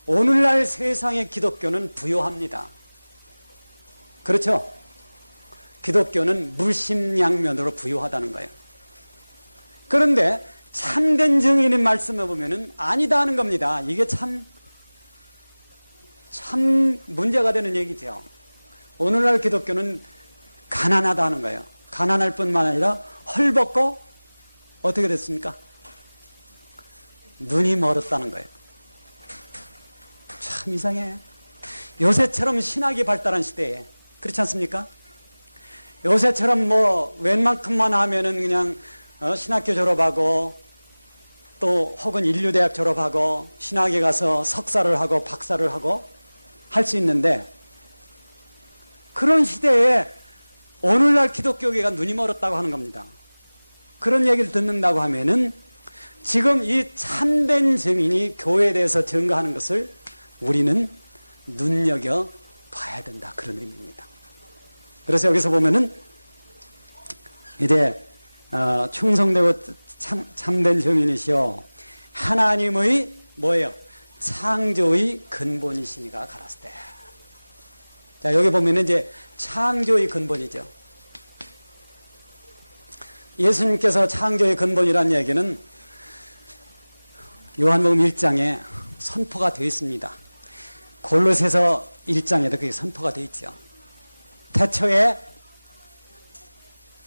오늘날 세상의 기독교는 부요합니다. 그렇죠? 기독교는 물심양면으로 부요하다는 거예요. 그런데 참된 증인의 말씀을 보면은 아니다 하는 겁니다. 이게 참 문제가 되는 얘기죠. 오늘날 기독교는 가난하다 하는 거예요. 가난할 뿐만 아니라 헐벗고 어떻게 됐습니까? 눈이 멀었다는 거예요. 참 이상해. 요새처럼 신학이 발달한 시대에, 그렇지 않습니까? 요새처럼 웬만큼만 하면은 그냥 신학교 졸업하고 또 혹은 인류대학 졸업하고 신학에 가서 석사를 하고 박사를 하고 할 수 있는데, 그런 시대에 오늘날 기독교계가 눈이 멀었다고 하는 겁니다. 그런 얘기를 듣는다고 하면은 지금 이 참된 증인이 교회에 대해서 증거하는 것을 우리는 눈여겨봐야 된다. 그런 의미입니다. 그래서 여기서 보면은 이제 충성되고 참된 증인이시여 하나님의 뭐예요? 창조의 근본이시니가 가라사대. 자, 여기 보면은 이제 창조의 근본이죠. 예수님께서 창조의 근본이라는 얘기는 요한복음 1장에 선포가 되어 있습니다. 골로새서 1장에도 그게 선포가 되어 있죠.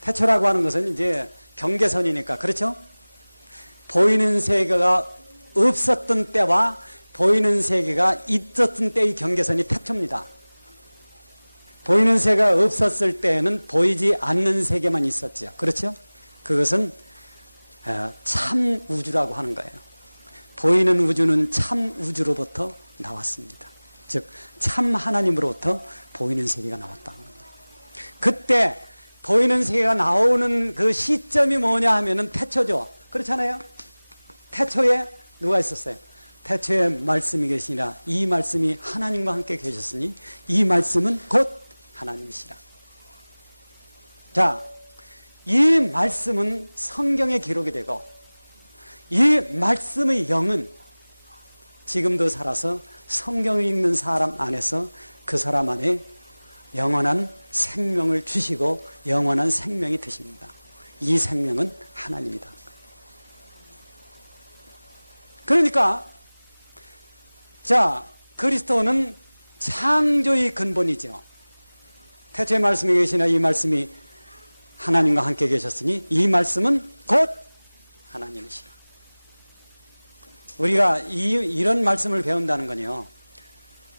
태초라고 하는 것은 이제 경계선이니까, 그렇죠? 보이는 세계가 없었던 때와 보이는 세계가 있었던 때의 경계선이 태초입니다. 보이는 세계가 없었을 때에는 보이지 않는 세계만 있었죠. 그렇죠? 그것은 참 우주라고 하는 거예요. 보이는 우주는 참 우주로부터 나왔습니다. 즉, 참 하나님으로부터 보이는 세계가 나왔다는 거예요. 그때 보이는 세계가 나오는 그 시점이 뭐냐 하면은 태초죠. 그렇잖아요? 태초에 누가 있었어요? 태초에 말씀이 계시니라. 이 말씀이 하나님과 함께 계셨으니 이 말씀은 곧 하나님이시라. 자, 이 말씀은 성경에 기록이 되고 이 말씀의 영은 지금도 살아서 성경을 읽는 사람 안에서 그 사람 안에 영원한 생명을 주시고 영원한 생명이 되십니다. 이 생명은 하나님이다. 그러니까 자, 그리스도는 창조의 근본이죠. 태초에 말씀이 계시나 이 말씀이 하나님과 함께 계셨으니 이 말씀은 곧 하나님이시라. 우리가 이런 말씀을 배운다는 건요,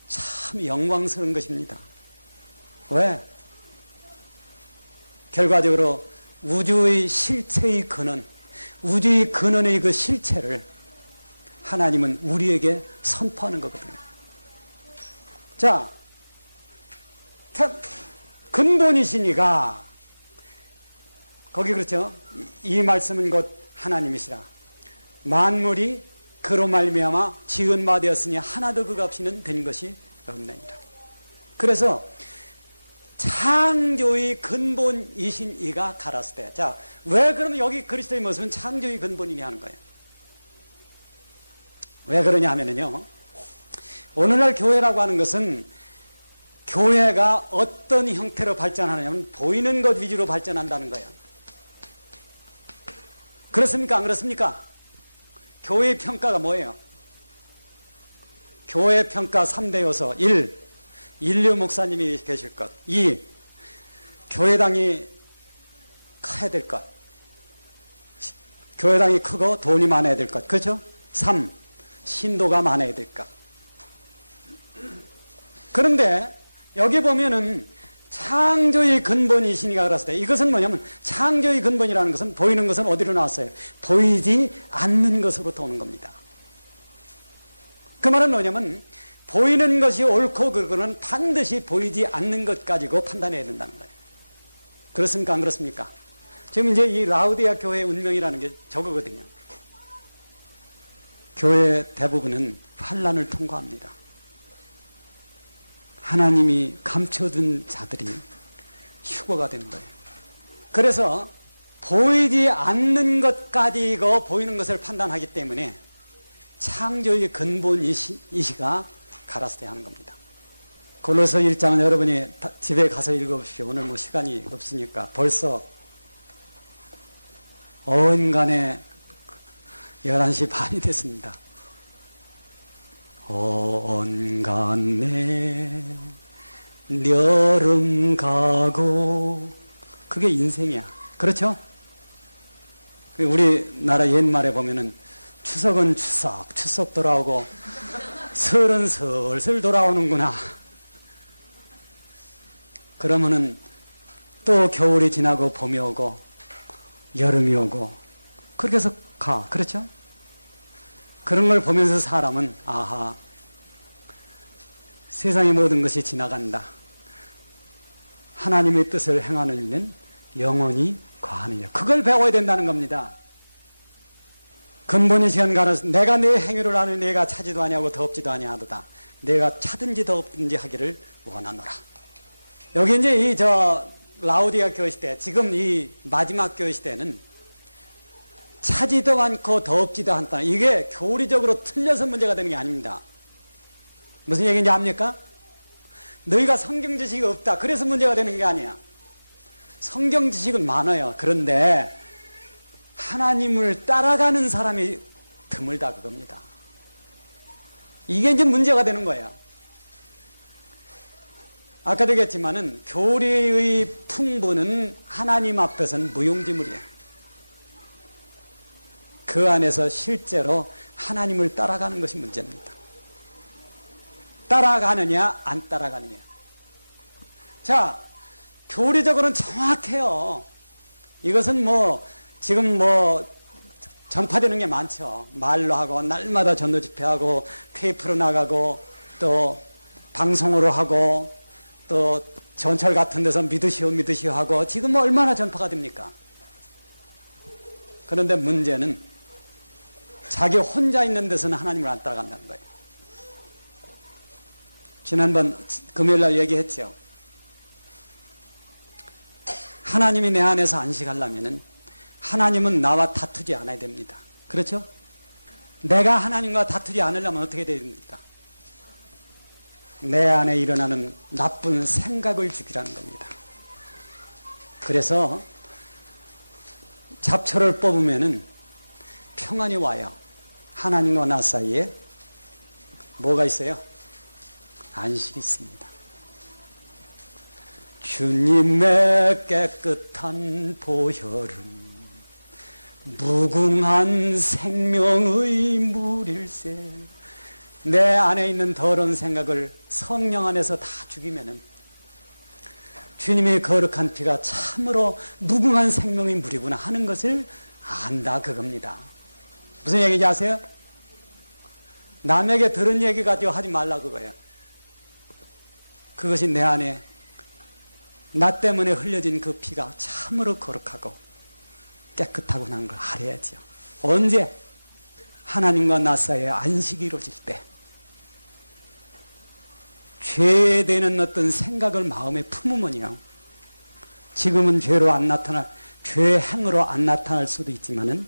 참 영광스러운 것입니다. 왜? 결과적으로 우주의 실체의 근원, 우주의 근원의 그 실체를 하나님은 우리에게 선포하는 거거든요. 자, 근본이시니까 거기 그렇죠? 이 말씀은 곧 하나님이시라. 만물이 그로 말미암아 지은 바 되었으니 하나도 그가 없이는 된 것이 없느니라. 그래서 창조의 근본이신 이가 가라사대. 자, 왜 그러면 여기 그리스도의 모습은 창조의 근본이냐 하는 거예요. 왜 그러냐 하면은요, 오늘날 교회라고 하는 것은 교회가 어떤 형태로 발전하느냐면 보이는 것 위주로 발전한다는 거예요. 그렇습니까? 안 그렇습니까? 교회의 평가가 뭐예요? 교회 평가 3대 요소. 1. 인류 목사님이 계실 것. 2. 교회당이 커야 될 것. 교회당이 크고 돈이 많아야 될 것. 그렇죠? 3. 신도가 많아야 될 것. 그런데 여기 보면은 창조의 근본이시니가 그랬을 때 이것은 뭐냐면 창조의 근본이라는 것은 보이는 것은 어디로 나왔어요? 보이지 않는 것으로부터 오는 겁니다. 그 말은 뭐냐면 보이는 것이 옳고 그르고는 반드시 보이지 않는 것 가지고 판단해야 된다는 거예요. 그렇습니까? 안 그렇습니까? 지금 이제 이 라우디아 교회의 운명이라는 게 저거거든요. 교회 대부분은 환난을 통과합니다. 하나님이 감춰둔 자들이 휴거가 되는 거예요. 그래서 보이지 않는 것 가지고 보이는 것을 판단하기 때문에 창조의 근본이시가 가라사대 하는 겁니다. 골로새 1장은 여러분이 집에 가서 읽어보십시오. 오늘 뭐 시간이 없으니까 벌써 어언간에 11시 반이 됐습니다. 어언간에 여름 가고 그게 인생이야. 그렇죠? 우리나라 옛말에 보면은 추석은 추석 돌아오고 설은 슬슬 돌아오는구나. 그러면은 또 겨울이 지나고 봄이 오고 여름이 오고 그렇게 해서 가. 그렇죠? 그런 걸 보면서 사람은 아하, 세상의 모든 것이 지나간다. 하나님의 뜻을 행하는 이는 영원히 거하느냐. 그걸 배워야 된다는 겁니다. 근본이시한 가라사 내가 내 행위를 아는 내가 차지도 아니하고 더없지도 아니하도다. 내가 차든지 더없든지 하기를 원하노라. 여기 이제 이 라우디아 교회 시대, 지금 이 마지막 교회 시대는 차지도 않고 더없지도 않다. 이게 교리적으로 틀려서 문제가 되는 게 아닙니다. 무슨 얘기인지 압니까? 너희가 성경 지식이 없다. 그래서 문제가 되는 게 아니야. 성경 지식은 많아요. 그런데 하나님을 따라가는 사람이 드물다 그겁니다. 이게 이제 문제가 되는 거예요. 아까도 얘기했지만은 교리의 풍부는 하나님 앞에서는 무용지물이에요. 그 안에서 실제로 하나님을 따라가는 것이 문제입니다. 따라가느냐 안 따라가느냐. 자, 교리적으로는 정확해요. 이것은 지금 전파되는 게 많죠. 말로 하고 날마다 전도 집회하고 테이프로 나가고 또 방송으로 하고 또 전철 같은 데서 믿으시오 하고 지금 얼마나 전파가 됩니까? 그런데 문제는 자기 혼자 있는 데서는 하나님을 안 따라간다는 거예요. 지난번 금요일날 얘기했죠. 하나님이 내 안에서 안식하려면은 하나님은 나와 다투지 않아야 됩니다. 그렇죠? 내가 하나님과 다투지 않으려면 어떻게 돼야 됩니까? 내 안에 일어나는 나쁜 생각을 죽이라는 겁니다. 그래서 잡초를 뽑으면은 평안이 와요. 하나님과 나 사이에 뭐가 있어요? 안식이 있습니다. 주님의 깨끗한 보혈은 무궁한 생명의 물일세. 내 안에 있는 더러운 생각을 성령 안에서 다 죽이면은 주님의 거룩한 피가 참으로 무궁한 생명의 물이구나 하는 것을 안다 그겁니다. 무슨 얘기인지 아세요? 남에게 들은 얘기 가지고 하지 말라 그거예요. 그것이 내 안에 나 때문에 흘려진 그 피가 참으로 거룩하고 깨끗하고 하는 걸 알아야죠. 언제? 하나님과 나 사이에 안식이 이루어질 때. 죄에 대한 어떤 생각을 마음에 품으면요. 지금은 죄로 안 나타날, 죄의 행으로 안 나타날 수도 있지만은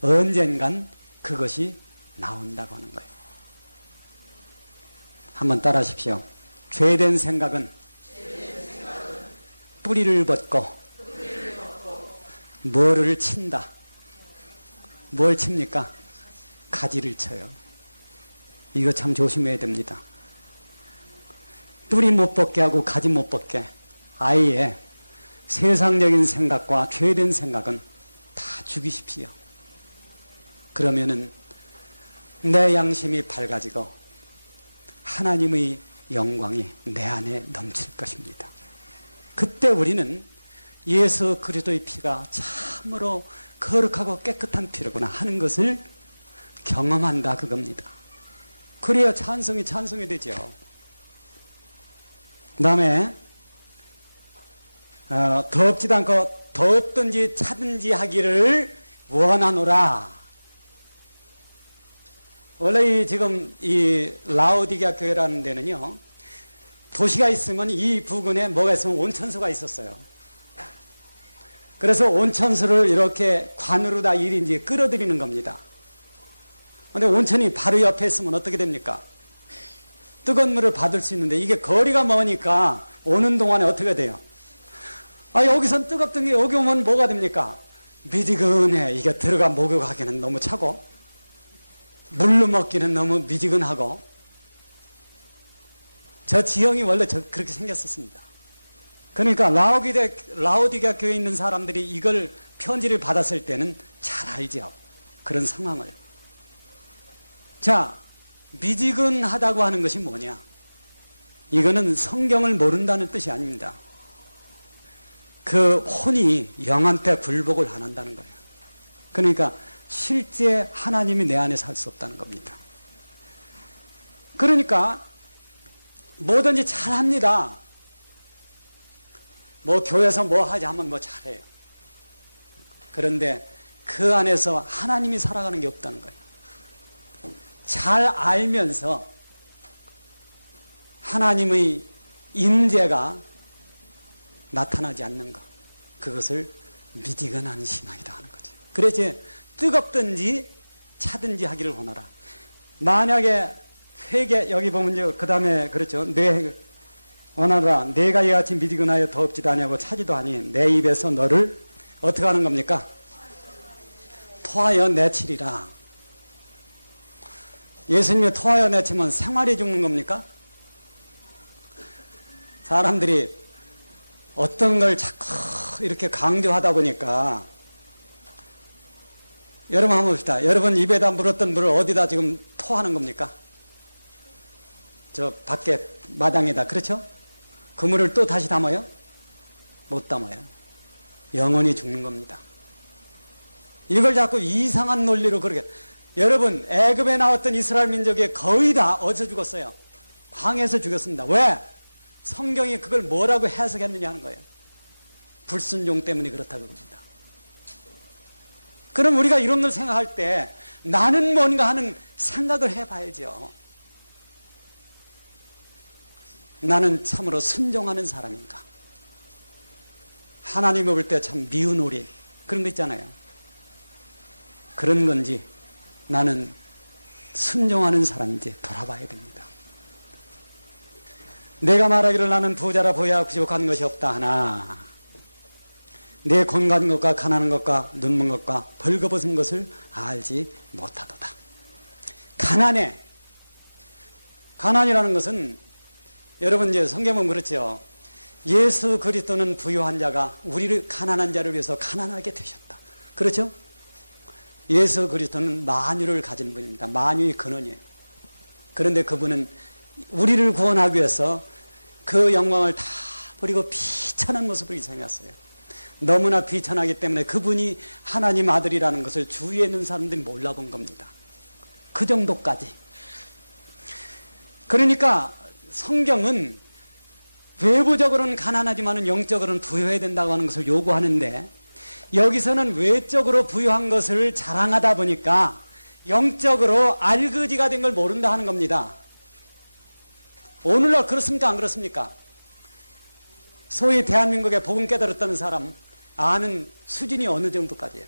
언젠간 그것이 나온다고 하는 거예요. 한번 따라 하십시오. 죄된 생각은 뿌리를 벗고 뭐를 친다. 뭘 칩니까? 가지를 쳐요. 이거 참 조심해야 됩니다. 뿌리 못 벗게 하고 가지 못 벗게 아예 세상적인 생각과 죄된 생각은 다 죽이십시오. 그러면은 내 양심이 밝아지고 하나님의 영광이 내 안에 넘칠 것입니다. 그때 우리는 예수 그리스도의 피가 참으로 거룩하고 깨끗한 피로구나 하는 것을 경험한다 그겁니다. 그래야 찬송이 되죠. 그 다음에 더럽지도 않고 더없든지 차든지 하기를 원하노라. 원래 지금 이 라우디게아 교회라는 데는요, 도시가 있으면 이 부근에 뭐가 있으면 온천수가 있었어요. 그래서 온천수를 이렇게 관으로 다 일인지 끌어들이는 겁니다. 그런데 온천이 바로 옆에 있으면 어떻게 됩니까? 뜨거운 물을 받을 수 있는데 이게 거리가 머니까 오는 동안에 어떻게 돼요? 여기선 뜨겁던 게 여기 오면 뭐가 됩니까? 미지근해. 이게 들어가 목욕하기는 너무 차고 물로 먹기는 너무 미지근하고. 저 지형이 원래 그렇게 생겼었습니다. 그러니까 라우디게아 교회에 있는 사람들이 이걸 편지를 받았을 때는 잘 알죠. 그런 상황을. 자, 미지근하다고 하는 것이 뭐냐? 이거는 성경을 모른다는 뜻이 아닙니다. 그 혼이 영한테 굴복을 안 한다는 거예요. 그러니까 실제 하나님이 내 안에 살 수 없다는 겁니다. 그러니까 뭐든지 잘합니다. 교회에서 뭐 하지 하면 잘해요. 그런데 그 안에서 하나님이 살아가는 게 없다는 거예요. 잘 알면서 하나님의 임재가 나타나지 않는 것, 그것을 미지근한 신앙이다 하는 거죠. 그래서 뜨겁든지 차든지 하기를 원하라. 만약에 회개, 여기 보면 그 다음에 그렇죠. 내 원하라. 내가 이같이 미지근하여 더럽지도 아니하고 차지도 아니 내 입에서 너를 어떻게 하는 겁니까? 토하여 내치리라. 예수님이 토하여 내치면 생활이 죽는 겁니까? 사람들이 어떤 걸 자꾸 이렇게 강조하다 보니까, 여러분 한번 봅시다. 여러분 입에다 물었던 물을 어디다 지금 토하는 겁니까? 저 밖에 마당에다. 그렇죠? 그 물을 또 다시 담아요? 못 담아요. 영원히 죽는 겁니다. 이걸 자꾸 이상한 논리로 그렇게. 여러분, 애굽에 나왔던 이스라엘 민족이 거의 다 어디서 죽었어요? 광야에서 죽었습니다. 왜? 성경이 그걸 뭐라고 해석했느냐 하는 거예요. 불순종 때문에 그렇다고 합니다. 그럼 우리가 이런 걸 생각할 때 나는 뭔가 하는 생각을 해봐야죠. 나는 참으로 순종하는 사람인가? 하나님을 볼 때 참 미운 오리 그런 거 있잖아요. 그런 건지 나는 순종하는 사람인지 돌아봐야 됩니다. 내가 말하기를 나는 부자라 보야 부족한 것이 없다 하나 내 건강한 것과 가난한 것과 눈먼 것과 벌거벗은 것을 알지 못하도다. 가난이라는 것은 여러분 이제 성경은 그렇죠. 예수 그리스도는 부유한 자가 우리를 가난한 자를 위해서 가난하게 되셨다. 그렇죠? 예수 그리스도는 만유를 가진 분입니다. 만유의 근원이에요. 그런데 그분은 우리를 구원하기 위해서 그 영광을 다 버리고 비천한 모습을 이생했어요. 너무나 비천하기 때문에 그분이 하나님 아들이라는 것을 주위에 있는 사람들이 몰라본 겁니다. 그 정도까지. 그러니까 성경은 외부적으로는 가난하지만 영적으로는 부유해야 된다고 하는 것을 요구하는데, 여기서는 외적으로 부유한 것을 자랑하다 보니까 영적으로 알거지가 된 걸 모른다 하는 겁니다. 오늘날 그렇습니까? 안 그렇습니까? 소위 대한민국에 복음 깨달았다는 사람 아는 수준이 어느 정도까지예요?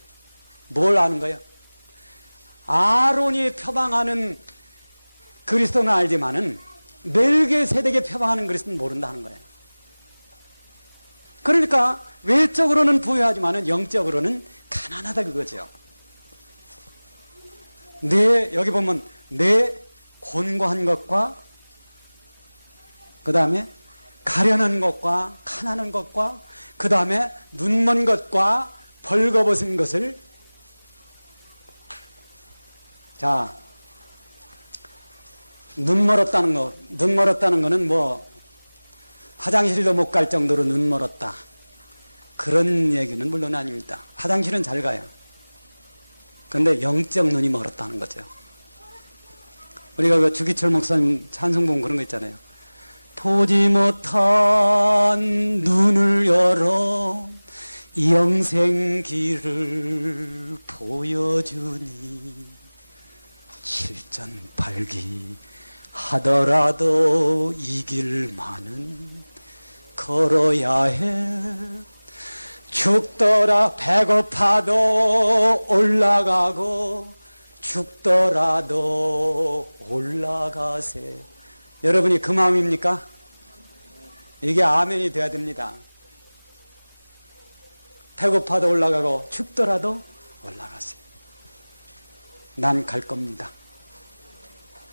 뭘 아는 거예요? 아론이 표방하는 그리스도는 알지만은 멜기세덱이 표방하는 그리스도는 모른다 하는 거예요. 그러니까 외적으로는 부유하지만은 영적으로는 가난하다 그거죠. 여기 보면 내 곤고한 것과 그 다음에 가련한 것과 가난한 것과 그 다음에 눈먼 것과 벌거벗은 것을, 자, 눈 멀었다는 거는 뭐 화장실도 못 갈 정도로 눈 멀었다, 그런 얘기는 물론 아닙니다. 화장실은 잘 가요. 그런데 영적 눈이 멀었다는 거죠. 우리가 그 주기철 목사님 찬송 보면 그런 거 있잖아요. 보지 못한 눈을 열어 영생 길을 보여주니 칠전팔기 하더라도 이 길만은 걸어야 해. 죽더라 배고파도 올라가고 죽더라도 올라가세. 여러분이 그 마음입니까? 이게 아멘이 돼야 됩니다. 배고파도 올라가고 죽더라도 올라가세. 난 갈 겁니다.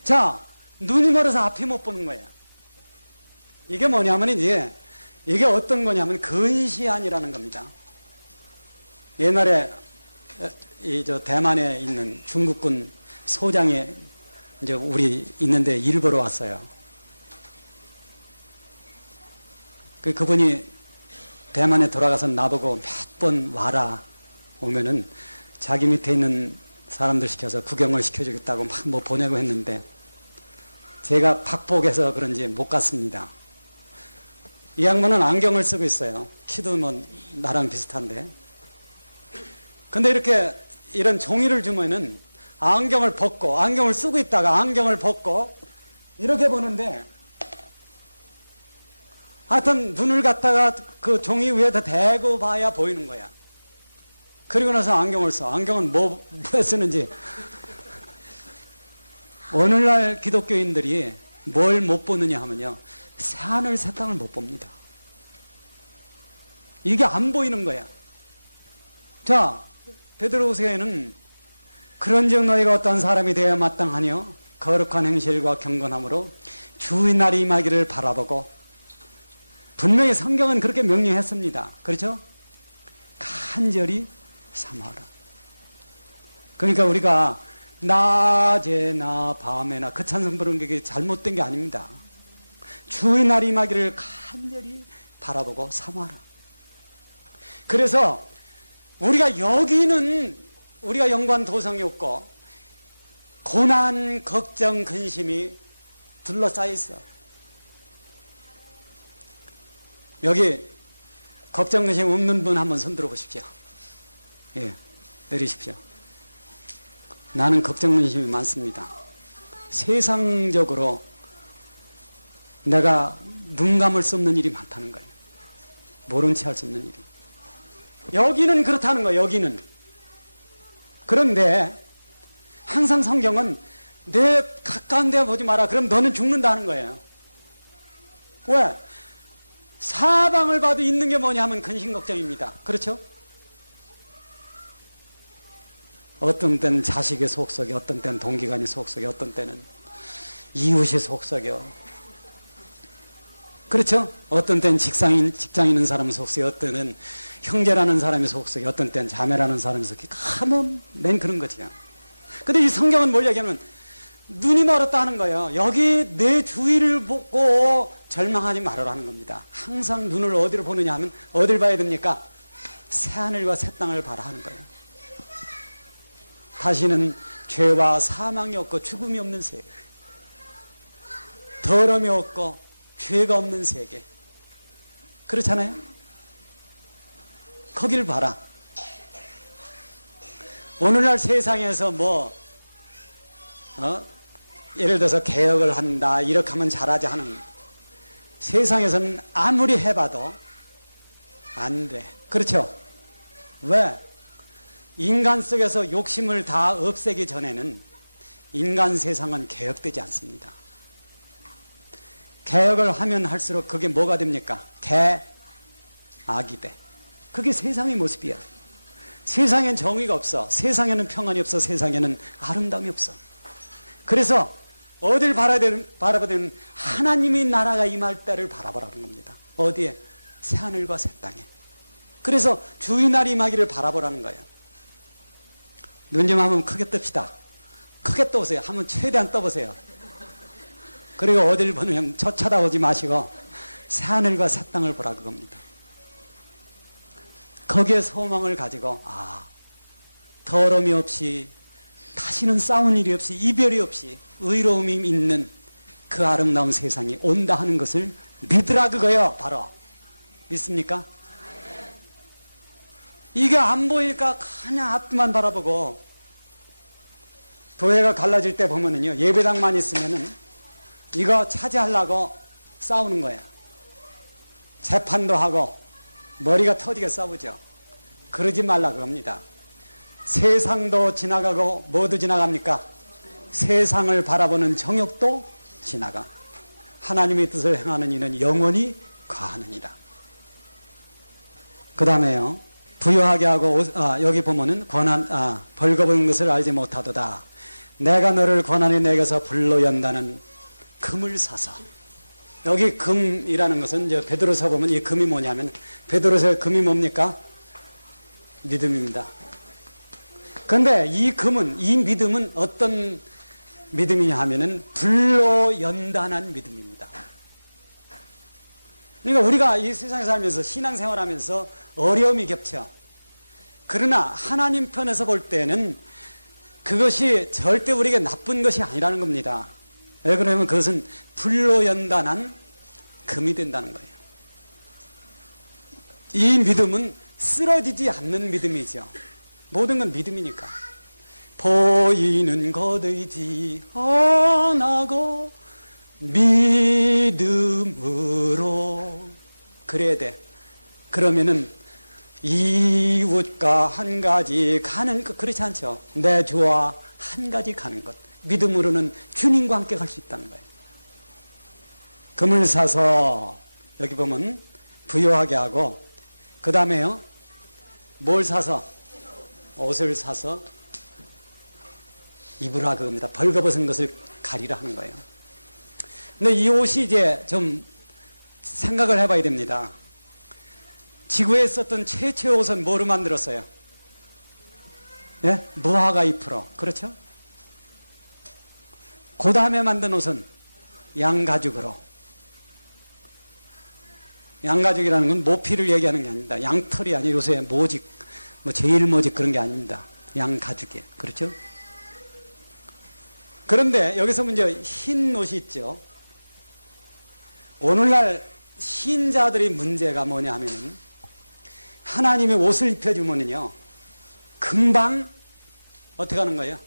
자, 눈이 멀어서 앞이 못 보는 거예요. 이게 뭐냐면 이게 어떤 거냐면 근시안이라는 겁니다. 옛날에 대만에 있는 중국군 소장이 이제 우리 있는데 일 보러 왔어요. 그분이 대만에 돌아가서 나보고 몇 번 와라 오면은 자기 밑에 있는 사람들 시켜서 구경을 시켜주겠다고 막 뭐 보내고 했는데 제가 박복해서 그런지 못 갔습니다. 이 양반은 안경을 쓰고 있어요. 키도 뭐 나랑 비슷한데. 근데 이렇게 이런 종이를 주면은 안경을 벗고, 안경을 쓰고 있다가 안경을 벗고 이렇게 보는데, 하여튼 눈을 갖다가 그 종이 위에다 대고 봐야 보이는 거야. 그리고 나서 안경을 써. 안경은 뭐에 쓰는지. 오늘날 기독교인들이 뭘 못 보느냐 하면요, 새하늘 새 땅을 못 봅니다. 이게 안 보이는 거야. 자, 베드로후서에는 그런즉 너희가 어떤 사람이 되어야 마땅하뇨? 거룩한 행실과 경건함으로 주의 날이 임하기를 바라보고, 분명히 성경은 그렇게 명령했습니다. 그렇죠? 간절히 삼아라. 그러니까 우리가 낮에나 밤에나 그 찬송 부르는 게 잘못된 게 아닙니다. 주의 날이 임하기를 간절히 바라보고 삼아라. 그래서 우리가 여기는 우리가 영관 도성이 없고 고난, 걱정, 근심이 둘러싸여 있어. 여기 걱정, 근심 없는 분 한번 손 들어 보십시오. 예, 내리십시오. 나는 걱정, 근심이 많습니다. 세상적으로 내가 눈 감을 수 없는 일이 많다는 거예요. 모른 체 할 수 없는 일이. 여기는 그렇다는 거예요. 여기는. 그런데 항상 성경은 내 가까운 데 보지 마라. 그럼 너는 죽는다는 거예요. 왜? 사방을 봐도 있는 게 뭐냐 하면 근심 걱정입니다. 그렇죠? 어떤 때는 자식의 속썩이, 어떤 때는 동기간이 속썩이, 어떤 때는 이웃이 속썩여. 그렇죠? 어떤 때는 직장 있는 사람이 속썩이, 어떤 때는 형제라는 사람이 속썩이, 어떤 때는 자매라는 사람이 속썩이. 가면 맨 그런 거지요. 근데 이 성경은 뭘 얘기하면 눈이 멀었다 하는 거예요. 여기 내 주위를 보고 절망하지 말으라는 겁니다. 항상 눈을 어디로 보느냐 하면 어딜 봐야 됩니까? 새하늘과 새 땅을 바라 하는 거예요. 다시는 죄와 사망이 없고 죽음이 없는 세계, 더러움이 없고 죄가 없는 세계, 그렇잖아요? 거길 봐라. 오늘날 세상에서 예를 들어서 개혁을 한다, 이렇게 하면 잘하지 하는, 세상에서는 아무리 해봐도 안 돼. 그렇죠? 왜? 인간 속에서 욕심을 다 없애기 전에는 인간 세상은 개혁되지 않습니다. 개혁을 하면 할수록 그게 뭐가 됩니까? 개악이 돼. 그게 세상의 모습이야. 세상엔 정의가 없어. 세상에는 평안이 없어. 세상에는 아름다움이 없어. 그래서 어딜 바라보든 하나님의 나라가 임할 때를 바라보라는 겁니다. 어디에? 새하늘과 새 땅에. 그래서 주의 날이 임하기를 바라보라는 거예요. 눈 좀 한번 크게 뜹시다. 크게 떠보세요. 한번 최대한 떠보세요. 그리고 어딜 보면 쳐다보지 마시고 새하늘과 새 땅을 보라 그겁니다. 거기에 소망을 가지고 더러움이 없이, 다시는 싸운 일이 없이, 이별이 없이 의로움이 있는 그 아름다운 세상이 온다 하는 것을 믿으라 그거예요. 바로. 믿습니까? 이게 안 보이니까 그냥 앞만 바라보고, 교회가 갈라질 때 보면은요, 예배당만 있으면은 이거 차지하려고 싸우는 거야. 재판도 하고 머리가 터지게 싸우죠. 그러지 말라 그럽니다. 세상도 지나가고 뭐도 지나갑니까? 세상을 바라보는 정욕도 지나가. 하나님의 뜻을 행하는 이는 영원히 거하느니라. 그 다음에요, 부유하게 하고 여기 보면은 벌거벗은 것을 알지 못하도다. 내가 너를 고난의 내게서 불로 연다는 금을 사서. 여기 금이라는 것은 이제 베드로서 보면 이 금이 뭐냐면, 베드로서의 금이 뭡니까? 믿음입니다. 그런데 이 금은, 이 믿음은 어떤 믿음이냐 하면은 불로 연단한 믿음입니다. 그러니까 우리가 이 세상에 살면서 신앙생활 하면서 어려움이 겹쳐. 그러나 하나님 편에서 볼 때는 그것이 절대 우리에게 나쁜 것이 아니라는 겁니다. 왜 그러냐면 그것은 불로 연단한 금이 된다는 거예요. 이 믿음은 쓰러지지 않는 믿음이죠. 모든 건 믿음이니까. 보이는 것 의지하나고 믿음으로 그래야 돼. 그러면은 이웃과 한 가지 가는 것, 그렇지 않죠? 내 주와 한 가지 가는 것. 믿음으로는 주님과 함께 갈 수 있다는 거예요. 금을 사서 여기 보면 부요하게 하고, 그 다음에요, 뭘 사서? 옷을 사서 입으라 그겁니다. 벌거벗은 것을 가리라 하는 거예요. 근데 이 옷이 이제 좀 생각을 해봐야 됩니다. 지구에 썼던 최초의 옷은 뭐로 만들었어요? 예? 무화과 잎으로. 그렇죠? 그 다음에 만든 옷은 양가죽으로. 양가죽이라는 건 모피를 얘기하는 게 아닙니다. 양털이 아니고 요새 모직, 뭐 제일 모직 그런 게 아닙니다. 양가죽이에요. 그렇죠? 그런데 여기서 문제, 흰 옷이 있죠. 오늘날 신자들의 문제가 뭐냐 하면은 하나님이 옷을 입혀주면은요, 금방 어떻게 하는 거예요?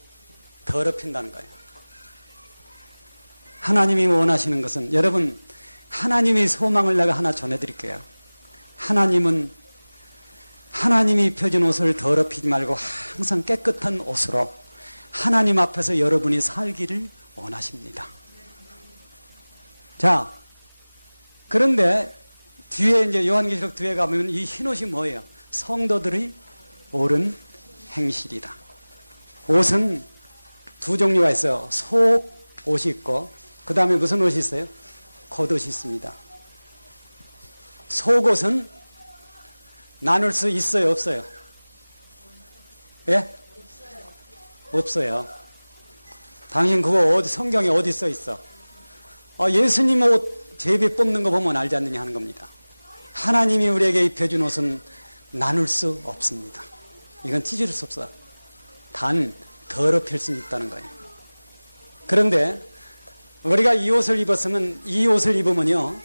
더럽힌다는 거예요. 하나님이 원하시는 것은, 여러분, 하나님의 소망을 내가 하나 전해드릴게요. 하나님은 하나님이 입혀준 옷을 더럽히지 말고 항상 깨끗한 옷으로 하나님 앞에서 여러분이 살기를 원하십니다. 자, 그런데 뒤에 이제 요한계시록 뒤에 가면 이 흰옷이 뭐예요? 성도들의 옳은 행실이다. 옷은 두 종류가 있어요. 속 옷이 있고, 그 다음에 무슨 옷이 있어요? 겉옷이 있습니다. 속옷은 나눌 수 있어요, 없어요? 예? 없어요. 당신 그거 어디, 성경에 어디 써 있어? 예수님 옷 제비 뽑는 거 보면 알지 않느냐 하는 겁니다. 하나님이 우리에게 입혀준 옷은 나눌 수 없습니다. 이건 찢을 수 없어요. 단 더럽힐 수 있다는 거예요. 그런데 우리가 이 옷을 입었으면, 이 옷을 입으면요,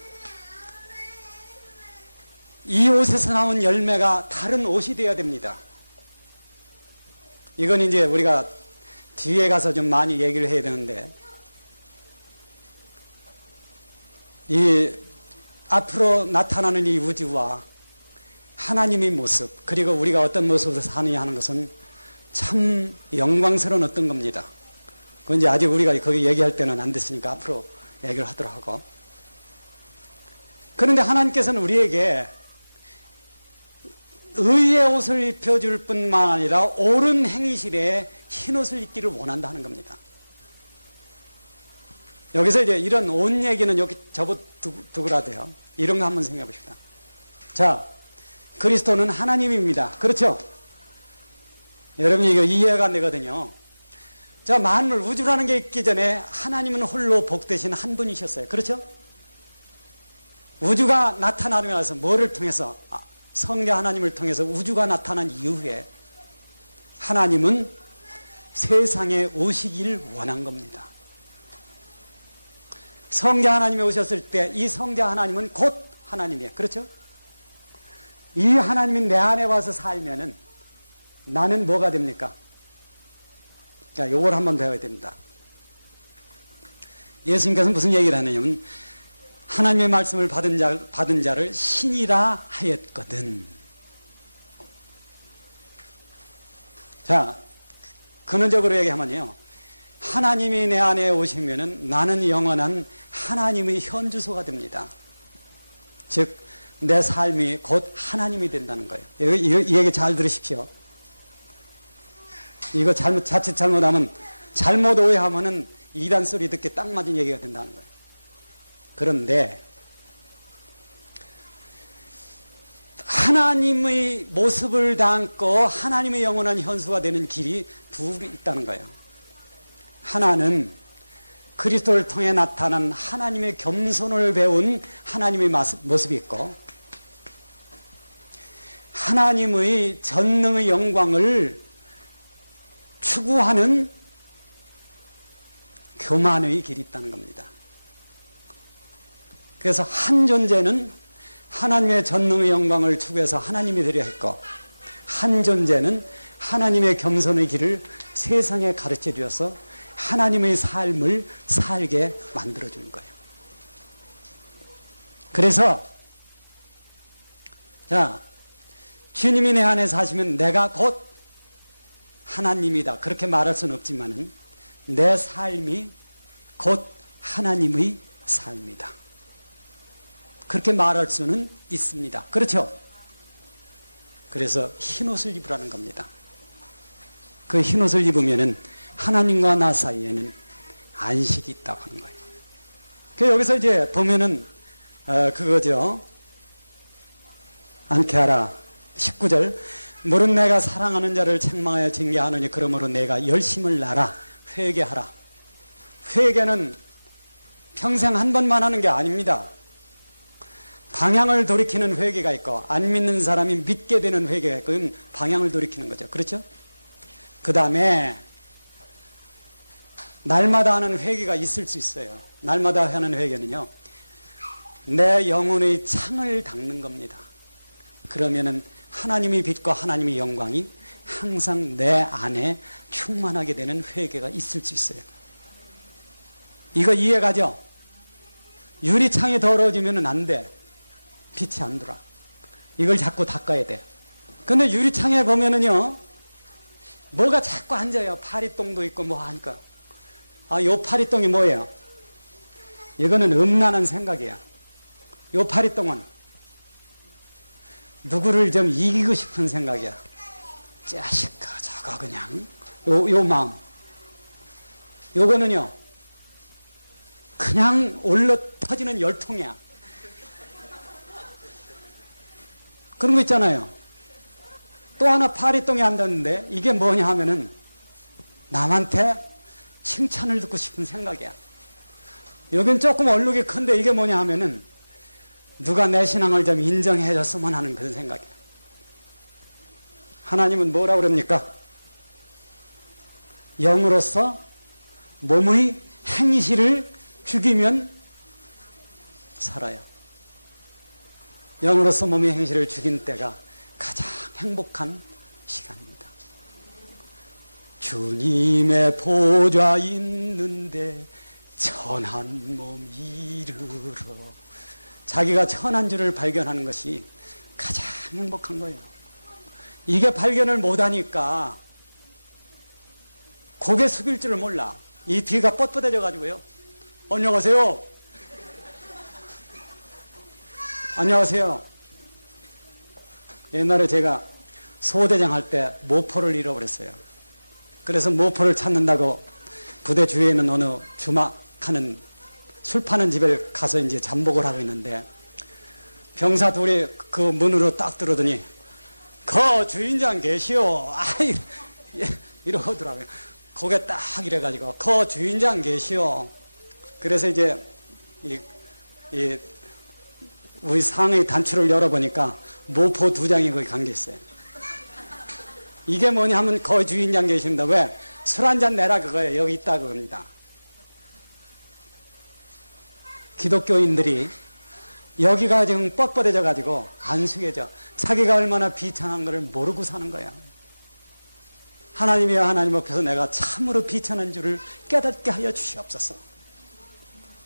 이 옷에서 나온 열매가 다른 옷이 되어야 됩니다. 이건 이제 우리가 뒤에 가서 좀 많이 얘기를 해야 되는데, 이 앞으로 나타나는 이 우주와 하나님의 모습, 그리고 우리가 어떤 모습으로 사느냐 하는 것은 참 영광스러운 어떤 겁니다. 그건 이제 아직 우리가 거기 얘기할 때는 안 됐으니까 앞으로 얘기를 하도록 하고. 그런데 하나님께서는 우리에게 의의 옷을 입혀줄 뿐만 아니라 옳은 행실에 흰옷을 입기를 원한다 하는 겁니다. 여기서 이제 이런 옷 얘기는 여기 접어두고라도요, 이런 거 한번 생각해 봅시다. 자, 그리스도는 하나님입니다. 그렇죠? 여러분이 이거 이해가 안 되거든요. 자, 만물, 우주라는 게 있기 전에 하나님은 홀로 복되신 한 분이셨어요. 그렇죠? 우주가 나타나면서 뭐를 통해서? 성자 하나님을 통해서 우주가 나타난 이후에 하나님은 세상에 오시길 원한 겁니다. 성자 하나님이 오셨을 때 이 성자 하나님은 곧 하나님이에요. 그렇죠? 이 하나님이 내 안에 와서 살면은 나는 뭐가 됩니까? 자, 요걸 한번 배워야 됩니다. 예수님께서 무슨 얘기를 하느냐면, 하나님의 말씀을 받은 자를 신이라 하였거든. 자, 근원적으로 얘기하면요, 하나님이 내 안에 오시면은 나는 영원한 하나님의 현주소가 됩니다. 즉, 내 삶이 곧 하나님이 된다는 거예요. 이 얘기 잘 들으십시오. 이거 자칫 잘못하면, 잘못 오해하면은 이단 소리 듣기 딱 맞은 얘기가 된다는 거예요. 그런데 하나님의 모습을 담고 하나님의 영원한 현수가 되는 길이 둘이 있다는 거예요. 하나는 그리스도를 통해 나타난 하나님의 겸손을 배운 하나님의 모습이 있고, 하나님의 전능의 영광을 추구하는 교만의 길이 있다는 겁니다. 그래서 한 존재는 하나님의 전능의 영광을 추구해서 하나님이 되려 했고, 한 존재는 하나님의 겸손의 길을 세상에 가르쳐 주어서 하나님의 삶을 살게 만들어 주는 거예요. 그래서 자, 주님이 내 안에 사시면 내가 곧 하나님이다. 그렇게 말할 수는 없지만은 내 삶이 곧 하나님의 삶이다. 그렇게 말할 수는 있습니다. 그렇죠? 그래서 흰옷을 입으라는 겁니다. 그 흰옷을 입으면은 하나님과 나 사이에는 안식이 있다고 하는 거예요. 그 여기서 이제 보면은 그거죠. 않게 하라. 19절. 물은 내가 사랑하는 자를 책망하여 징계하느니 그러므로 내가 열심을 나라. 회개하라. 회개는 평생 한 번만 하는 게 아닙니다. 방향을 돌이키는 회개가 있고 안 믿는 사람이 믿게 되는 회개가 있고 그건 방향을 돌이키는 거죠. 그렇죠? 그 다음에 날마다 하는 회개가 있을 수 있어요. 날마다 하는 회개는요. 내 영혼의 창을 닦는 겁니다. 그러면은 하나님의 빛과 하나님의 영광이 항상 내 안에 충만하게 되는 회개가 있을 수 있어요. 이거 이해가죠? 유리창이 더러워지면 안 돼. 빛이 안 들어와. 이걸 자꾸 닦아야 돼. 근데 유리창에 보면은요, 뭐가 자꾸 앉아요. 파리똥도 있고 뭐 하니까. 요 파리똥이 뭐예요? 이거는 음란한 생각이야. 요 파리똥은 누구를 좀 이기고 싶은 생각이야. 자식아, 저거 그냥. 요 마음. 요거는요, 그냥 올라 터지는 열통이야. 그런 거 있잖아요. 또 하나 파리똥이 앉았는데 이게 뭐냐 하면은 남한테 칭찬을 듣고 싶은 생각이야. 여긴 조금 얼룩이 큰데 이게 뭐냐 하면은 누가 내 신앙을 좀 인정해 줬으면 하는 그런 생각이야. 하나님은 뭐라고 그럽니까? 영으로서 몸의 행실을 죽이면 살아요. 영으로서 몸의 행실을 죽인 때가 가장 행복한 시간입니다. 주님의 보좌 있는데 천한 몸 이르러. 자기가 천한 줄을 발견하는 것이 가장 행복한 거예요. 이게 발견을 못하니까 고개 숙일 줄을 몰라. 이 뒤가 뻣뻣해져 가지고요. 안녕하세요. 안녕하세요. 옛날에 제가 소대장 할 때 모포를 잃어버렸어요. 그래서 모포를 찾는다고 부대 주위에 있는 어느 주막하는 술 파는 집에 가서 이제 잠복을 하고 있는데 병사 둘이 그 문으로 딱 들어오더니 거 주인장 계시오. 아이 이러더라고요. 고개 딱 이래가지고 거 주인장 계시오. 그래서 이제 우리 상의 단추를 열어보니까 모포 2장이 거기 감겨 있어요. 이게 뭐냐 하면 거 주인장 계십니다. 왜? 술 한잔 내라 그거예요. 여기 있다 그겁니다. 기독교인들이 여기가 지금 뻣뻣해져 가지고 안 숙여져. 자기가 얼마나 비천한 것을 모르고 사는 거야. 하나님이여 하나님 앞에서 내가 참으로 비천한 줄을 깨닫게 하여 주시옵소서.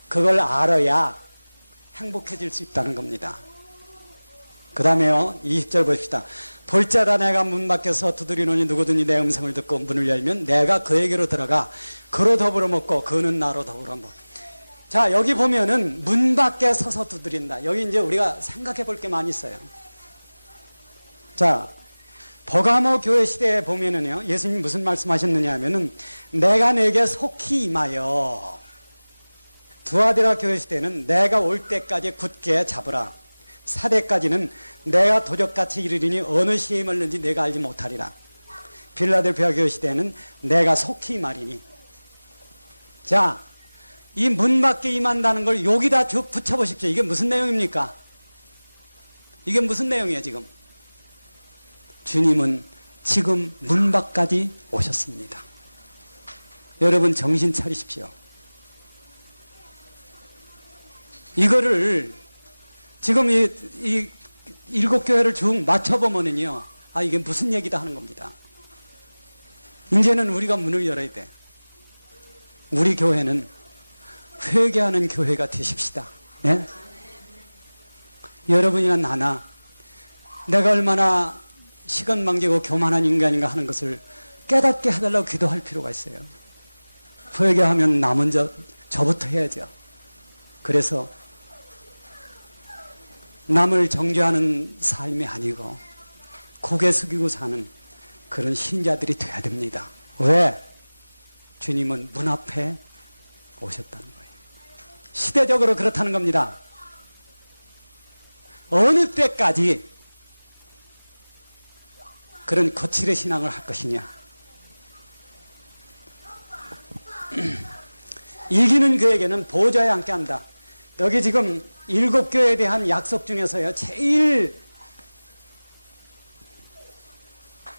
그걸 알아야 행복해질 수 있다는 겁니다. 그 다음에요, 20절 보십시다. 볼자다 내가 문 밖에서 두드리노니 누구든지 내 음성을 듣고 문을 열면 내가 그에게로 들어가 그로 더불어 먹고 그는 나로 더불어 먹고. 자, 여기 보면은 문 밖에 서서 두드린다. 여기 이제 우리가 생각해 볼 게 많이 있어요. 자, 버가모 교회 시대에 보면은요, 예수님 무슨 말씀하셨느냐 하면은 내가 내게 속히 임하여. 두아디라 교회 시대는 내가 올 때까지 굳게 잡으라. 사대까지는 내가 도적같이 이르리니 어느 시에 임을는지 내가 알지 못하리라. 빌라델피아 교회 시대는 내가 속히 임하리니. 자, 이 문 밖에 임한다는 걸 여기다 쭉 붙여보십시오. 이게 무슨 내용입니까? 이게 무슨 내용이에요 지금? 주님은 지금 문 밖까지 오셨습니다. 여러분 정신 차리십시오. 이거를 지금 이 7 교회를 쭉 맞춰보면은요, 이게 무슨 얘기다 하는 겁니다. 이제는 우리가 문을 열어야 돼. 우리 교회는 회개하는 교회가 되십시다. 예? 여러분이나 나나 내가 얼마나 시간 망기고 교만한 인간인가 하는 것을 깨닫게 해달라고 기도할 필요가 있어요. 회개하면 나 먼저 저부터 해야죠. 그래서 남을 정죄하는 삶이 아니고 고개 숙이고 사는 그런 신자들이 돼야 됩니다. 왜? 주님은 문 앞에 오셨다는 거예요. 시대적으로 그렇다는 겁니다. 어느 때까지 그런 거칠의 신앙을 할 것이냐. 이기는 그에게는 보좌에 앉게 한다. 여기 지금 7교회에 대한 약속 중에서요, 제일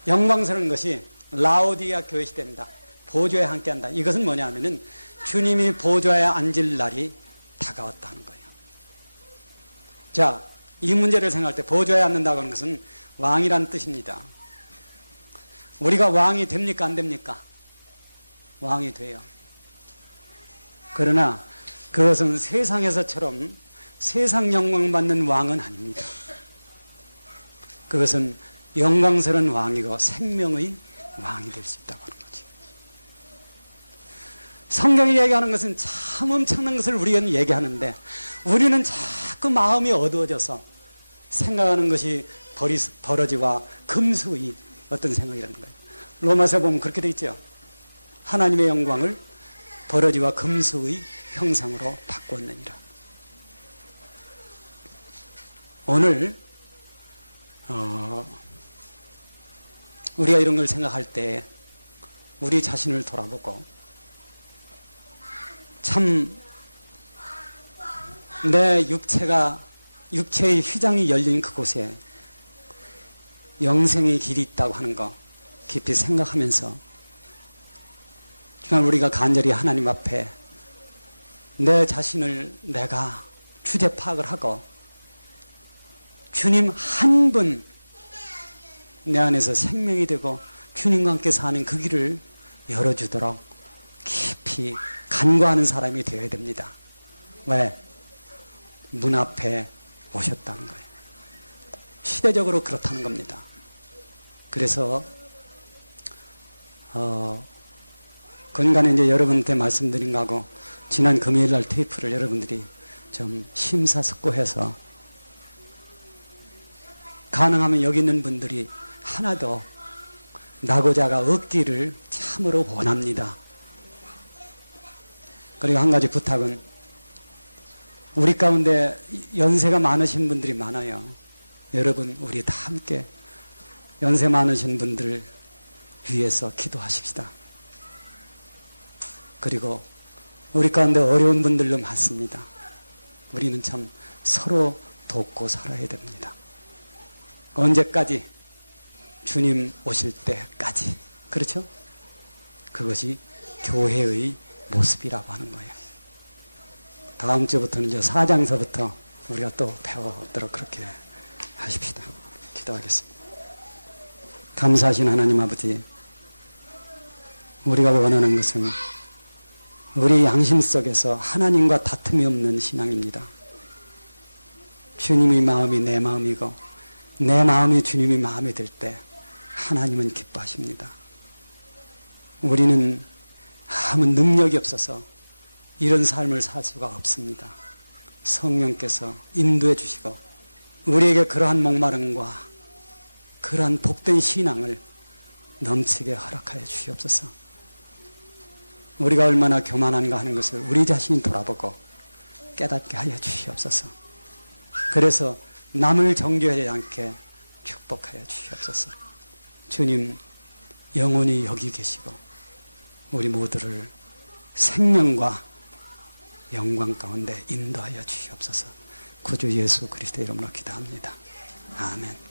영광스러운 것이 라오디아 교회 시대입니다. 보좌에 함께 한다. 이것은 뭐냐 하면은 주님이 보좌에 앉을 날이 다가왔다는 거예요. 자, 이 문제를 생각할 때 보좌에 앉는다고 하는 것은 왕이란 뜻입니다. 우리가 왕이 됩니까? 안 됩니까? 왕이 돼요. 그러나 그것은 세상에서처럼 세상 영광 받는 왕은 아닙니다. 그것은 영광스러운 왕이고 생명의 왕이 될 수 있다고 하는 거지. 성경이 얘기하는 것은 참 엄청난 것을 우리는 얘기하는데 우리는 자꾸 마음이 어두워져서 생각하는 것이 버러지와 금수의 어떤 생각이라는 거예요. 로마서에 보면 그렇게 되어 있죠. 하나님의 영광을 버러지와 금수의 형상으로 바꾸었느니라. 오늘 우리가 이런 걸 생각할 때 우리 자신을 돌아보고 참 내 육체의 휘장이 열린 그곳에 영생의 길이 있다고 하는 거 깊이 생각하면서 정말 우리가 간절히 하나님 앞에 내 자신을 내가 주제 파악을 하고 주님 한 분 내 안에서 생명이 되고 주님과 함께 사는 그 길을 열어주도록 깊이 간구하는 사람이 되어야 됩니다. 왜? 문 앞에 오셨다는 거예요. 시대적으로 그렇다는 겁니다. 그래서 그간에 이제 여러분한테 말씀드린 거하고 지난 금요일 날 테이프를 여러분들이 좀 심사숙고해서 가능하면 여기 있는 분들이 하나도 낙오자가 없기를 참으로 원합니다. 그리고 한 가지 부탁은 우리 가운데 연세가 많으신 분들이 많아요. 여러분 우리 다 함께 연세 많으신 분들을 위해서 기도하십시다. 그리고 우리 가운데 어려운 분들도 많습니다. 우리는 참 서로 돕고 살아야 됩니다. 언제까지? 주님 오실 때까지. 그렇죠? 그것이 교회의 모습이라고 하는 거예요. 다음 주부터는 이제 4장서부터 우리가 또 배워보도록 그렇게 하십시다. 기도하겠습니다. 감사하신 하나님 아버지, 우리가 원하는 것은 우리 양심 속에서 하나님과 다툼이 없는 신앙입니다. 주님의 마음이 내 마음이고 내 마음이 주님의 마음이 될 때 하나님은 기뻐하십니다. 우리는 아무 능력이 없어서 이런 삶을 살 수가 없습니다. 성령께서 인도해 주시고 우리에게 그러한 목마름과 그러한 복된 신앙을 넘치게 허락하여 주시옵소서. 우리가 얼마나 교만한가 하는 것을 우리 자신이 돌아보고 깨닫게 하여 주시옵소서. 그래서 남을 정죄하지 않게 축복하여 주시옵소서. 주님 영원히 여기 계시고 우리 모두를 생명과 영광 가운데 인도하여 주시옵소서. 구주 예수 그리스도의 이름으로 기도합니다. 아멘.